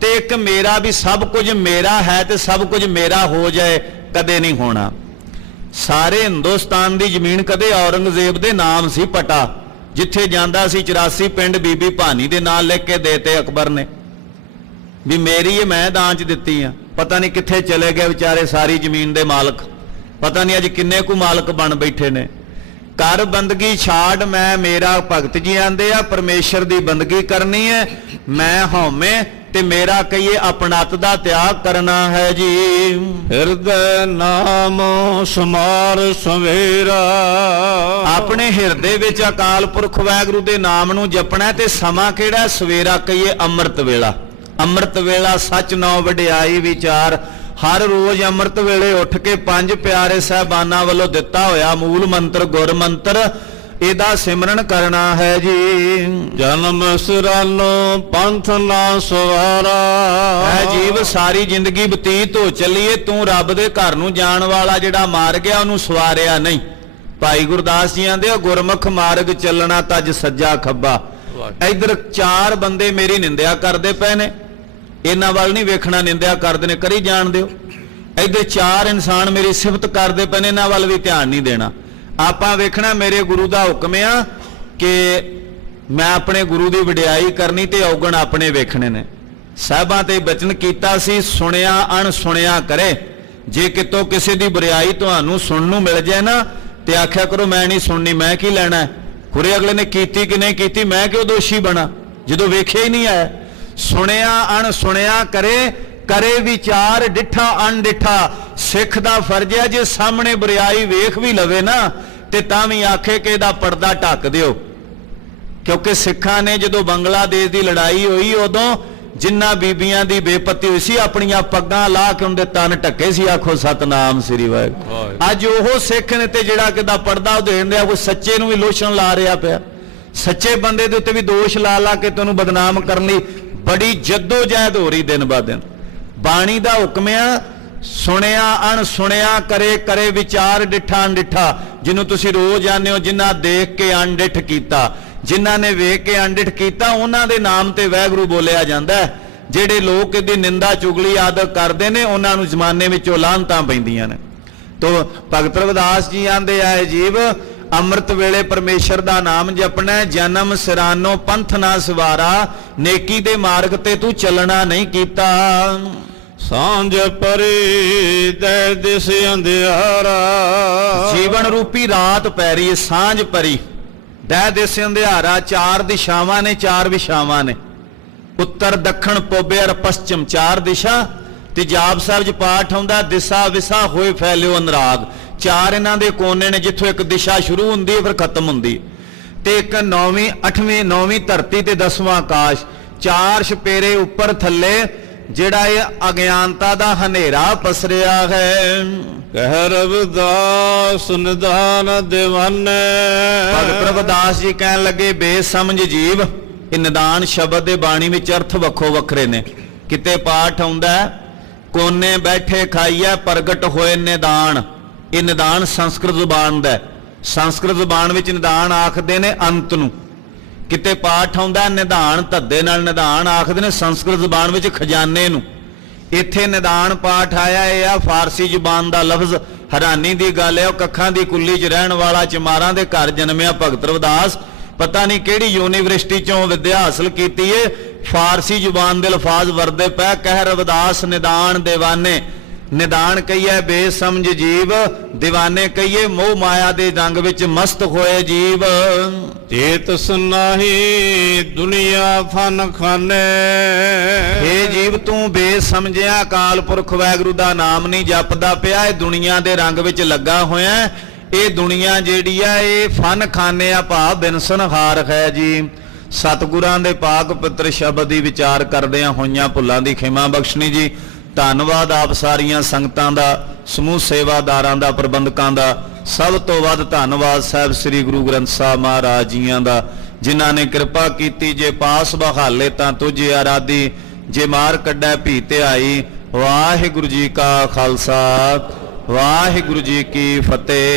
ਤੇ ਇੱਕ ਮੇਰਾ ਵੀ ਸਭ ਕੁਝ ਮੇਰਾ ਹੈ ਤੇ ਸਭ ਕੁਝ ਮੇਰਾ ਹੋ ਜਾਏ, ਕਦੇ ਨਹੀਂ ਹੋਣਾ। ਸਾਰੇ ਹਿੰਦੁਸਤਾਨ ਦੀ ਜ਼ਮੀਨ ਕਦੇ ਔਰੰਗਜ਼ੇਬ ਦੇ ਨਾਮ ਸੀ ਪਟਾ, ਜਿੱਥੇ ਜਾਂਦਾ ਸੀ 84 ਪਿੰਡ ਬੀਬੀ ਭਾਨੀ ਦੇ ਨਾਂ ਲਿਖ ਕੇ ਦੇਤੇ ਅਕਬਰ ਨੇ ਵੀ ਮੇਰੀ ਇਹ ਮੈਂ ਦਾਨ ਚ ਦਿੱਤੀ ਆ। ਪਤਾ ਨਹੀਂ ਕਿੱਥੇ ਚਲੇ ਗਏ ਵਿਚਾਰੇ ਸਾਰੀ ਜ਼ਮੀਨ ਦੇ ਮਾਲਕ, ਪਤਾ ਨਹੀਂ ਅੱਜ ਕਿੰਨੇ ਕੁ ਮਾਲਕ ਬਣ ਬੈਠੇ ਨੇ। ਕਰ ਬੰਦਗੀ ਛਾੜ ਮੈਂ ਮੇਰਾ, ਭਗਤ ਜੀ ਆਂਦੇ ਆ ਪਰਮੇਸ਼ਰ ਦੀ ਬੰਦਗੀ ਕਰਨੀ ਹੈ, ਮੈਂ ਹਉਮੈ ਤੇ ਮੇਰਾ ਕਹੀਏ ਆਪਣਤ ਦਾ ਤਿਆਗ ਕਰਨਾ ਹੈ ਜੀ। ਹਿਰਦੈ ਨਾਮ ਸਮਾਰ ਸਵੇਰਾ, ਆਪਣੇ ਹਿਰਦੇ ਵਿੱਚ ਅਕਾਲ ਪੁਰਖ ਵਾਹਿਗੁਰੂ ਦੇ ਨਾਮ ਨੂੰ ਜਪਣਾ, ਤੇ ਸਮਾਂ ਕਿਹੜਾ? ਸਵੇਰਾ ਕਹੀਏ ਅੰਮ੍ਰਿਤ ਵੇਲਾ। ਅੰਮ੍ਰਿਤ ਵੇਲਾ ਸੱਚ ਨੌ ਵਡਿਆਈ ਵਿਚਾਰ। ਹਰ ਰੋਜ਼ ਅੰਮ੍ਰਿਤ ਵੇਲੇ ਉੱਠ ਕੇ ਪੰਜ ਪਿਆਰੇ ਸਾਹਿਬਾਨਾਂ ਵੱਲੋਂ ਦਿੱਤਾ ਹੋਇਆ ਮੂਲ ਮੰਤਰ ਗੁਰ ਮੰਤਰ, ਇਹਦਾ ਸਿਮਰਨ ਕਰਨਾ ਹੈ ਜੀ। ਜਨਮ ਸਿਰਾਨੋ ਪੰਥ ਨਾ ਸਵਾਰਾ, ਹੈ ਜੀਵ ਸਾਰੀ ਜ਼ਿੰਦਗੀ ਬਤੀਤ ਹੋ ਚੱਲੀਏ, ਤੂੰ ਰੱਬ ਦੇ ਘਰ ਨੂੰ ਜਾਣ ਵਾਲਾ ਜਿਹੜਾ ਮਾਰ ਗਿਆ ਉਹਨੂੰ ਸਵਾਰਿਆ ਨਹੀਂ। ਭਾਈ ਗੁਰਦਾਸ ਜੀ ਆਂਦੇ ਆ ਗੁਰਮੁਖ ਮਾਰਗ ਚੱਲਣਾ ਤਜ ਸੱਜਾ ਖੱਬਾ। ਇੱਧਰ ਚਾਰ ਬੰਦੇ ਮੇਰੀ ਨਿੰਦਿਆ ਕਰਦੇ ਪਏ ਨੇ, ਇਹਨਾਂ ਵੱਲ ਨਹੀਂ ਵੇਖਣਾ, ਨਿੰਦਿਆ ਕਰਦੇ ਨੇ ਕਰੀ ਜਾਣ ਦਿਓ। ਇੱਧਰ ਚਾਰ ਇਨਸਾਨ ਮੇਰੀ ਸਿਫਤ ਕਰਦੇ ਪਏ ਨੇ, ਇਹਨਾਂ ਵੱਲ ਵੀ ਧਿਆਨ ਨਹੀਂ ਦੇਣਾ। ਆਪਾਂ ਵੇਖਣਾ ਮੇਰੇ ਗੁਰੂ ਦਾ ਹੁਕਮ ਆ ਕਿ ਮੈਂ ਆਪਣੇ ਗੁਰੂ ਦੀ ਵਡਿਆਈ ਕਰਨੀ ਤੇ ਔਗਣ ਆਪਣੇ ਵੇਖਣੇ ਨੇ। ਸਾਹਿਬਾਂ ਤੇ ਬਚਨ ਕੀਤਾ ਸੀ, ਸੁਣਿਆ ਅਣ ਸੁਣਿਆ ਕਰੇ। ਜੇ ਕਿਤੋਂ ਕਿਸੇ ਦੀ ਬੁਰਾਈ ਤੁਹਾਨੂੰ ਸੁਣਨ ਨੂੰ ਮਿਲ ਜਾਏ ਨਾ, ਤੇ ਆਖਿਆ ਕਰੋ ਮੈਂ ਨਹੀਂ ਸੁਣਨੀ, ਮੈਂ ਕੀ ਲੈਣਾ। ਖੁਰੇ ਅਗਲੇ ਨੇ ਕੀਤੀ ਕਿ ਨਹੀਂ ਕੀਤੀ, ਮੈਂ ਕਿਉਂ ਦੋਸ਼ੀ ਬਣਾ ਜਦੋਂ ਵੇਖਿਆ ਹੀ ਨਹੀਂ ਆਇਆ। ਸੁਣਿਆ ਅਣ ਸੁਣਿਆ ਕਰੇ, ਕਰੇ ਵਿਚਾਰ ਡਿੱਠਾ ਅਣਡਿੱਠਾ। ਸਿੱਖ ਦਾ ਫਰਜ਼ ਹੈ ਜੇ ਸਾਹਮਣੇ ਬੁਰਾਈ ਵੇਖ ਵੀ ਲਵੇ ਨਾ, ਤੇ ਤਾਂ ਵੀ ਆਖੇ ਕਿ ਇਹਦਾ ਪਰਦਾ ਢੱਕ ਦਿਓ। ਕਿਉਂਕਿ ਸਿੱਖਾਂ ਨੇ ਜਦੋਂ ਬੰਗਲਾਦੇਸ਼ ਦੀ ਲੜਾਈ ਹੋਈ, ਉਦੋਂ ਜਿਨ੍ਹਾਂ ਬੀਬੀਆਂ ਦੀ ਬੇਪਤੀ ਹੋਈ ਸੀ, ਆਪਣੀਆਂ ਪੱਗਾਂ ਲਾ ਕੇ ਉਹਦੇ ਤਨ ਢੱਕੇ ਸੀ। ਆਖੋ ਸਤਨਾਮ ਸ੍ਰੀ ਵਾਹਿਗੁਰੂ। ਅੱਜ ਉਹ ਸਿੱਖ ਨੇ ਤੇ ਜਿਹੜਾ ਕਿਦਾ ਪਰਦਾ ਦੇਣ ਦਿਆ, ਕੋਈ ਸੱਚੇ ਨੂੰ ਵੀ ਲੋਸ਼ਨ ਲਾ ਰਿਹਾ ਪਿਆ। ਸੱਚੇ ਬੰਦੇ ਦੇ ਉੱਤੇ ਵੀ ਦੋਸ਼ ਲਾ ਲਾ ਕੇ ਤੈਨੂੰ ਬਦਨਾਮ ਕਰਨ ਲਈ ਬੜੀ ਜੱਦੋ ਜਹਿਦ ਹੋ ਰਹੀ ਦਿਨ ਬਾ ਦਿਨ। ਬਾਣੀ ਦਾ ਹੁਕਮ ਆ ਸੁਣਿਆ ਅਣ ਸੁਣਿਆ ਕਰੇ, ਕਰੇ ਵਿਚਾਰ ਡਿੱਠਾ ਅਣਡਿੱਠਾ। ਜਿਹਨੂੰ ਤੁਸੀਂ ਰੋਜ਼ ਆਉਂਦੇ ਹੋ, ਜਿਨ੍ਹਾਂ ਦੇਖ ਕੇ ਅਣਡਿੱਠ ਕੀਤਾ, ਜਿਨ੍ਹਾਂ ਨੇ ਵੇਖ ਕੇ ਅਣਡਿੱਠ ਕੀਤਾ, ਉਹਨਾਂ ਦੇ ਨਾਮ ਤੇ ਵਾਹਿਗੁਰੂ ਬੋਲਿਆ ਜਾਂਦਾ ਹੈ। ਜਿਹੜੇ ਲੋਕ ਇਹਦੀ ਨਿੰਦਾ ਚੁਗਲੀ ਆਦਿ ਕਰਦੇ ਨੇ, ਉਹਨਾਂ ਨੂੰ ਜ਼ਮਾਨੇ ਵਿੱਚੋਂ ਲਾਹਨਤਾਂ ਪੈਂਦੀਆਂ ਨੇ। ਤੋ ਭਗਤ ਰਵਿਦਾਸ ਜੀ ਆਂਦੇ ਆਏ ਜੀਵ ਅੰਮ੍ਰਿਤ ਵੇਲੇ ਪਰਮੇਸ਼ਰ ਦਾ ਨਾਮ ਜਪਣਾ, ਜਨਮ ਸਿਰਾਨੋ ਪੰਥ ਨਾ ਸਵਾਰਾ। ਨੇਕੀ ਦੇ ਮਾਰਗ ਤੇ ਤੂੰ ਚੱਲਣਾ ਨਹੀਂ ਕੀਤਾ। ਸਾਂਝ ਪਰੀ ਦੈ ਦਿਸ ਅੰਧਿਆਰਾ, ਜੀਵਨ ਰੂਪੀ ਰਾਤ ਪੈ ਰਹੀ ਹੈ, ਸਾਂਝ ਪਰੀ ਦੈ ਦਿਸ ਅੰਧਿਆਰਾ। ਚਾਰ ਦਿਸ਼ਾਵਾਂ ਨੇ, ਚਾਰ ਵਿਸ਼ਾਵਾਂ ਨੇ, ਉੱਤਰ ਦੱਖਣ ਪੂਬ ਅਰ ਪਸ਼ਚਿਮ, ਚਾਰ ਦਿਸ਼ਾ। ਤੇ ਜਾਪ ਸਾਹਿਬ ਚ ਪਾਠ ਆਉਂਦਾ ਦਿਸ਼ਾ ਵਿਸਾ ਹੋਏ ਫੈਲਿਓ ਅਨਰਾਗ। ਚਾਰ ਇਹਨਾਂ ਦੇ ਕੋਨੇ ਨੇ, ਜਿੱਥੋਂ ਇੱਕ ਦਿਸ਼ਾ ਸ਼ੁਰੂ ਹੁੰਦੀ ਹੈ ਫਿਰ ਖਤਮ ਹੁੰਦੀ। ਤੇ ਇੱਕ ਨੌਵੀਂ ਅੱਠਵੀਂ ਨੌਵੀਂ ਧਰਤੀ ਤੇ 10ਵਾਂ ਆਕਾਸ਼। ਚਾਰ ਛਪੇਰੇ ਉੱਪਰ ਥੱਲੇ ਜਿਹੜਾ ਇਹ ਅਗਿਆਨਤਾ ਦਾ ਹਨੇਰਾ ਪਸਰਿਆ ਹੈ। ਕਹਿ ਰਵਿਦਾਸ ਨਿਦਾਨ ਦੀਵਾਨੇ, ਭਗਤ ਰਵਿਦਾਸ ਜੀ ਕਹਿਣ ਲੱਗੇ ਬੇਸਮਝ ਜੀਵ। ਇਹ ਨਿਦਾਨ ਸ਼ਬਦ ਦੇ ਬਾਣੀ ਵਿੱਚ ਅਰਥ ਵੱਖੋ ਵੱਖਰੇ ਨੇ। ਕਿਤੇ ਪਾਠ ਆਉਂਦਾ ਕੋਨੇ ਬੈਠੇ ਖਾਈਐ ਪ੍ਰਗਟ ਹੋਏ ਨਿਦਾਨ। ਇਹ ਨਿਦਾਨ ਸੰਸਕ੍ਰਿਤ ਜ਼ੁਬਾਨ ਦਾ। ਸੰਸਕ੍ਰਿਤ ਜ਼ੁਬਾਨ ਵਿੱਚ ਨਿਦਾਨ ਆਖਦੇ ਨੇ ਅੰਤ ਨੂੰ। ਕਿਤੇ ਪਾਠ ਆਉਂਦਾ ਨਿਧਾਨ ਧੱਦੇ ਨਾਲ ਨਿਧਾਨ ਆਖਦੇ ਨੇ ਸੰਸਕ੍ਰਿਤ ਜ਼ੁਬਾਨ ਵਿੱਚ ਖਜ਼ਾਨੇ ਨੂੰ। ਇੱਥੇ ਨਿਦਾਨ ਪਾਠ ਆਇਆ, ਇਹ ਆ ਫਾਰਸੀ ਜ਼ੁਬਾਨ ਦਾ ਲਫ਼ਜ਼। ਹੈਰਾਨੀ ਦੀ ਗੱਲ ਹੈ, ਉਹ ਕੱਖਾਂ ਦੀ ਕੁੱਲੀ 'ਚ ਰਹਿਣ ਵਾਲਾ ਚਮਾਰਾਂ ਦੇ ਘਰ ਜਨਮਿਆ ਭਗਤ ਰਵਿਦਾਸ। ਪਤਾ ਨਹੀਂ ਕਿਹੜੀ ਯੂਨੀਵਰਸਿਟੀ 'ਚੋਂ ਵਿੱਦਿਆ ਹਾਸਲ ਕੀਤੀ ਏ, ਫਾਰਸੀ ਜ਼ੁਬਾਨ ਦੇ ਲਫ਼ਾਜ਼ ਵਰਦੇ ਪਏ। ਕਹਿ ਰਵਿਦਾਸ ਨਿਦਾਨ ਦੀਵਾਨੇ। ਨਿਦਾਨ ਕਹੀਏ ਬੇਸਮਝ ਜੀਵ, ਦੀਵਾਨੇ ਕਹੀਏ ਮੋਹ ਮਾਇਆ ਦੇ ਰੰਗ ਵਿੱਚ ਮਸਤ ਹੋਏ ਜੀਵ। ਚੇਤਸ ਨਾਹੀ ਦੁਨੀਆ ਫਨ ਖਾਨੇ, ਇਹ ਜੀਵ ਤੂੰ ਬੇਸਮਝਿਆ ਅਕਾਲ ਪੁਰਖ ਵਾਹਿਗੁਰੂ ਦਾ ਨਾਮ ਨਹੀਂ ਜਪਦਾ ਪਿਆ। ਇਹ ਦੁਨੀਆ ਦੇ ਰੰਗ ਵਿੱਚ ਲੱਗਾ ਹੋਇਆ। ਇਹ ਦੁਨੀਆ ਜਿਹੜੀ ਆ ਇਹ ਫਨ ਖਾਨੇ ਆ, ਭਾਵ ਬਿਨਸਨ ਹਾਰ ਹੈ ਜੀ। ਸਤਿਗੁਰਾਂ ਦੇ ਪਾਕ ਪਵਿੱਤਰ ਸ਼ਬਦ ਦੀ ਵਿਚਾਰ ਕਰਦਿਆਂ ਹੋਈਆਂ ਭੁੱਲਾਂ ਦੀ ਖਿਮਾ ਬਖਸ਼ਣੀ ਜੀ। ਧੰਨਵਾਦ ਆਪ ਸਾਰੀਆਂ ਸੰਗਤਾਂ ਦਾ, ਸਮੂਹ ਸੇਵਾਦਾਰਾਂ ਦਾ, ਪ੍ਰਬੰਧਕਾਂ ਦਾ। ਸਭ ਤੋਂ ਵੱਧ ਧੰਨਵਾਦ ਸਾਹਿਬ ਸ੍ਰੀ ਗੁਰੂ ਗ੍ਰੰਥ ਸਾਹਿਬ ਮਹਾਰਾਜ ਜੀਆਂ ਦਾ, ਜਿਨ੍ਹਾਂ ਨੇ ਕਿਰਪਾ ਕੀਤੀ। ਜੇ ਪਾਸ ਬਹਾਲੇ ਤਾਂ ਤੁਝੇ ਆਰਾਧੀ, ਜੇ ਮਾਰ ਕੱਢੈ ਭੀ ਧਿਆਈ। ਵਾਹਿਗੁਰੂ ਜੀ ਕਾ ਖਾਲਸਾ, ਵਾਹਿਗੁਰੂ ਜੀ ਕੀ ਫਤਿਹ।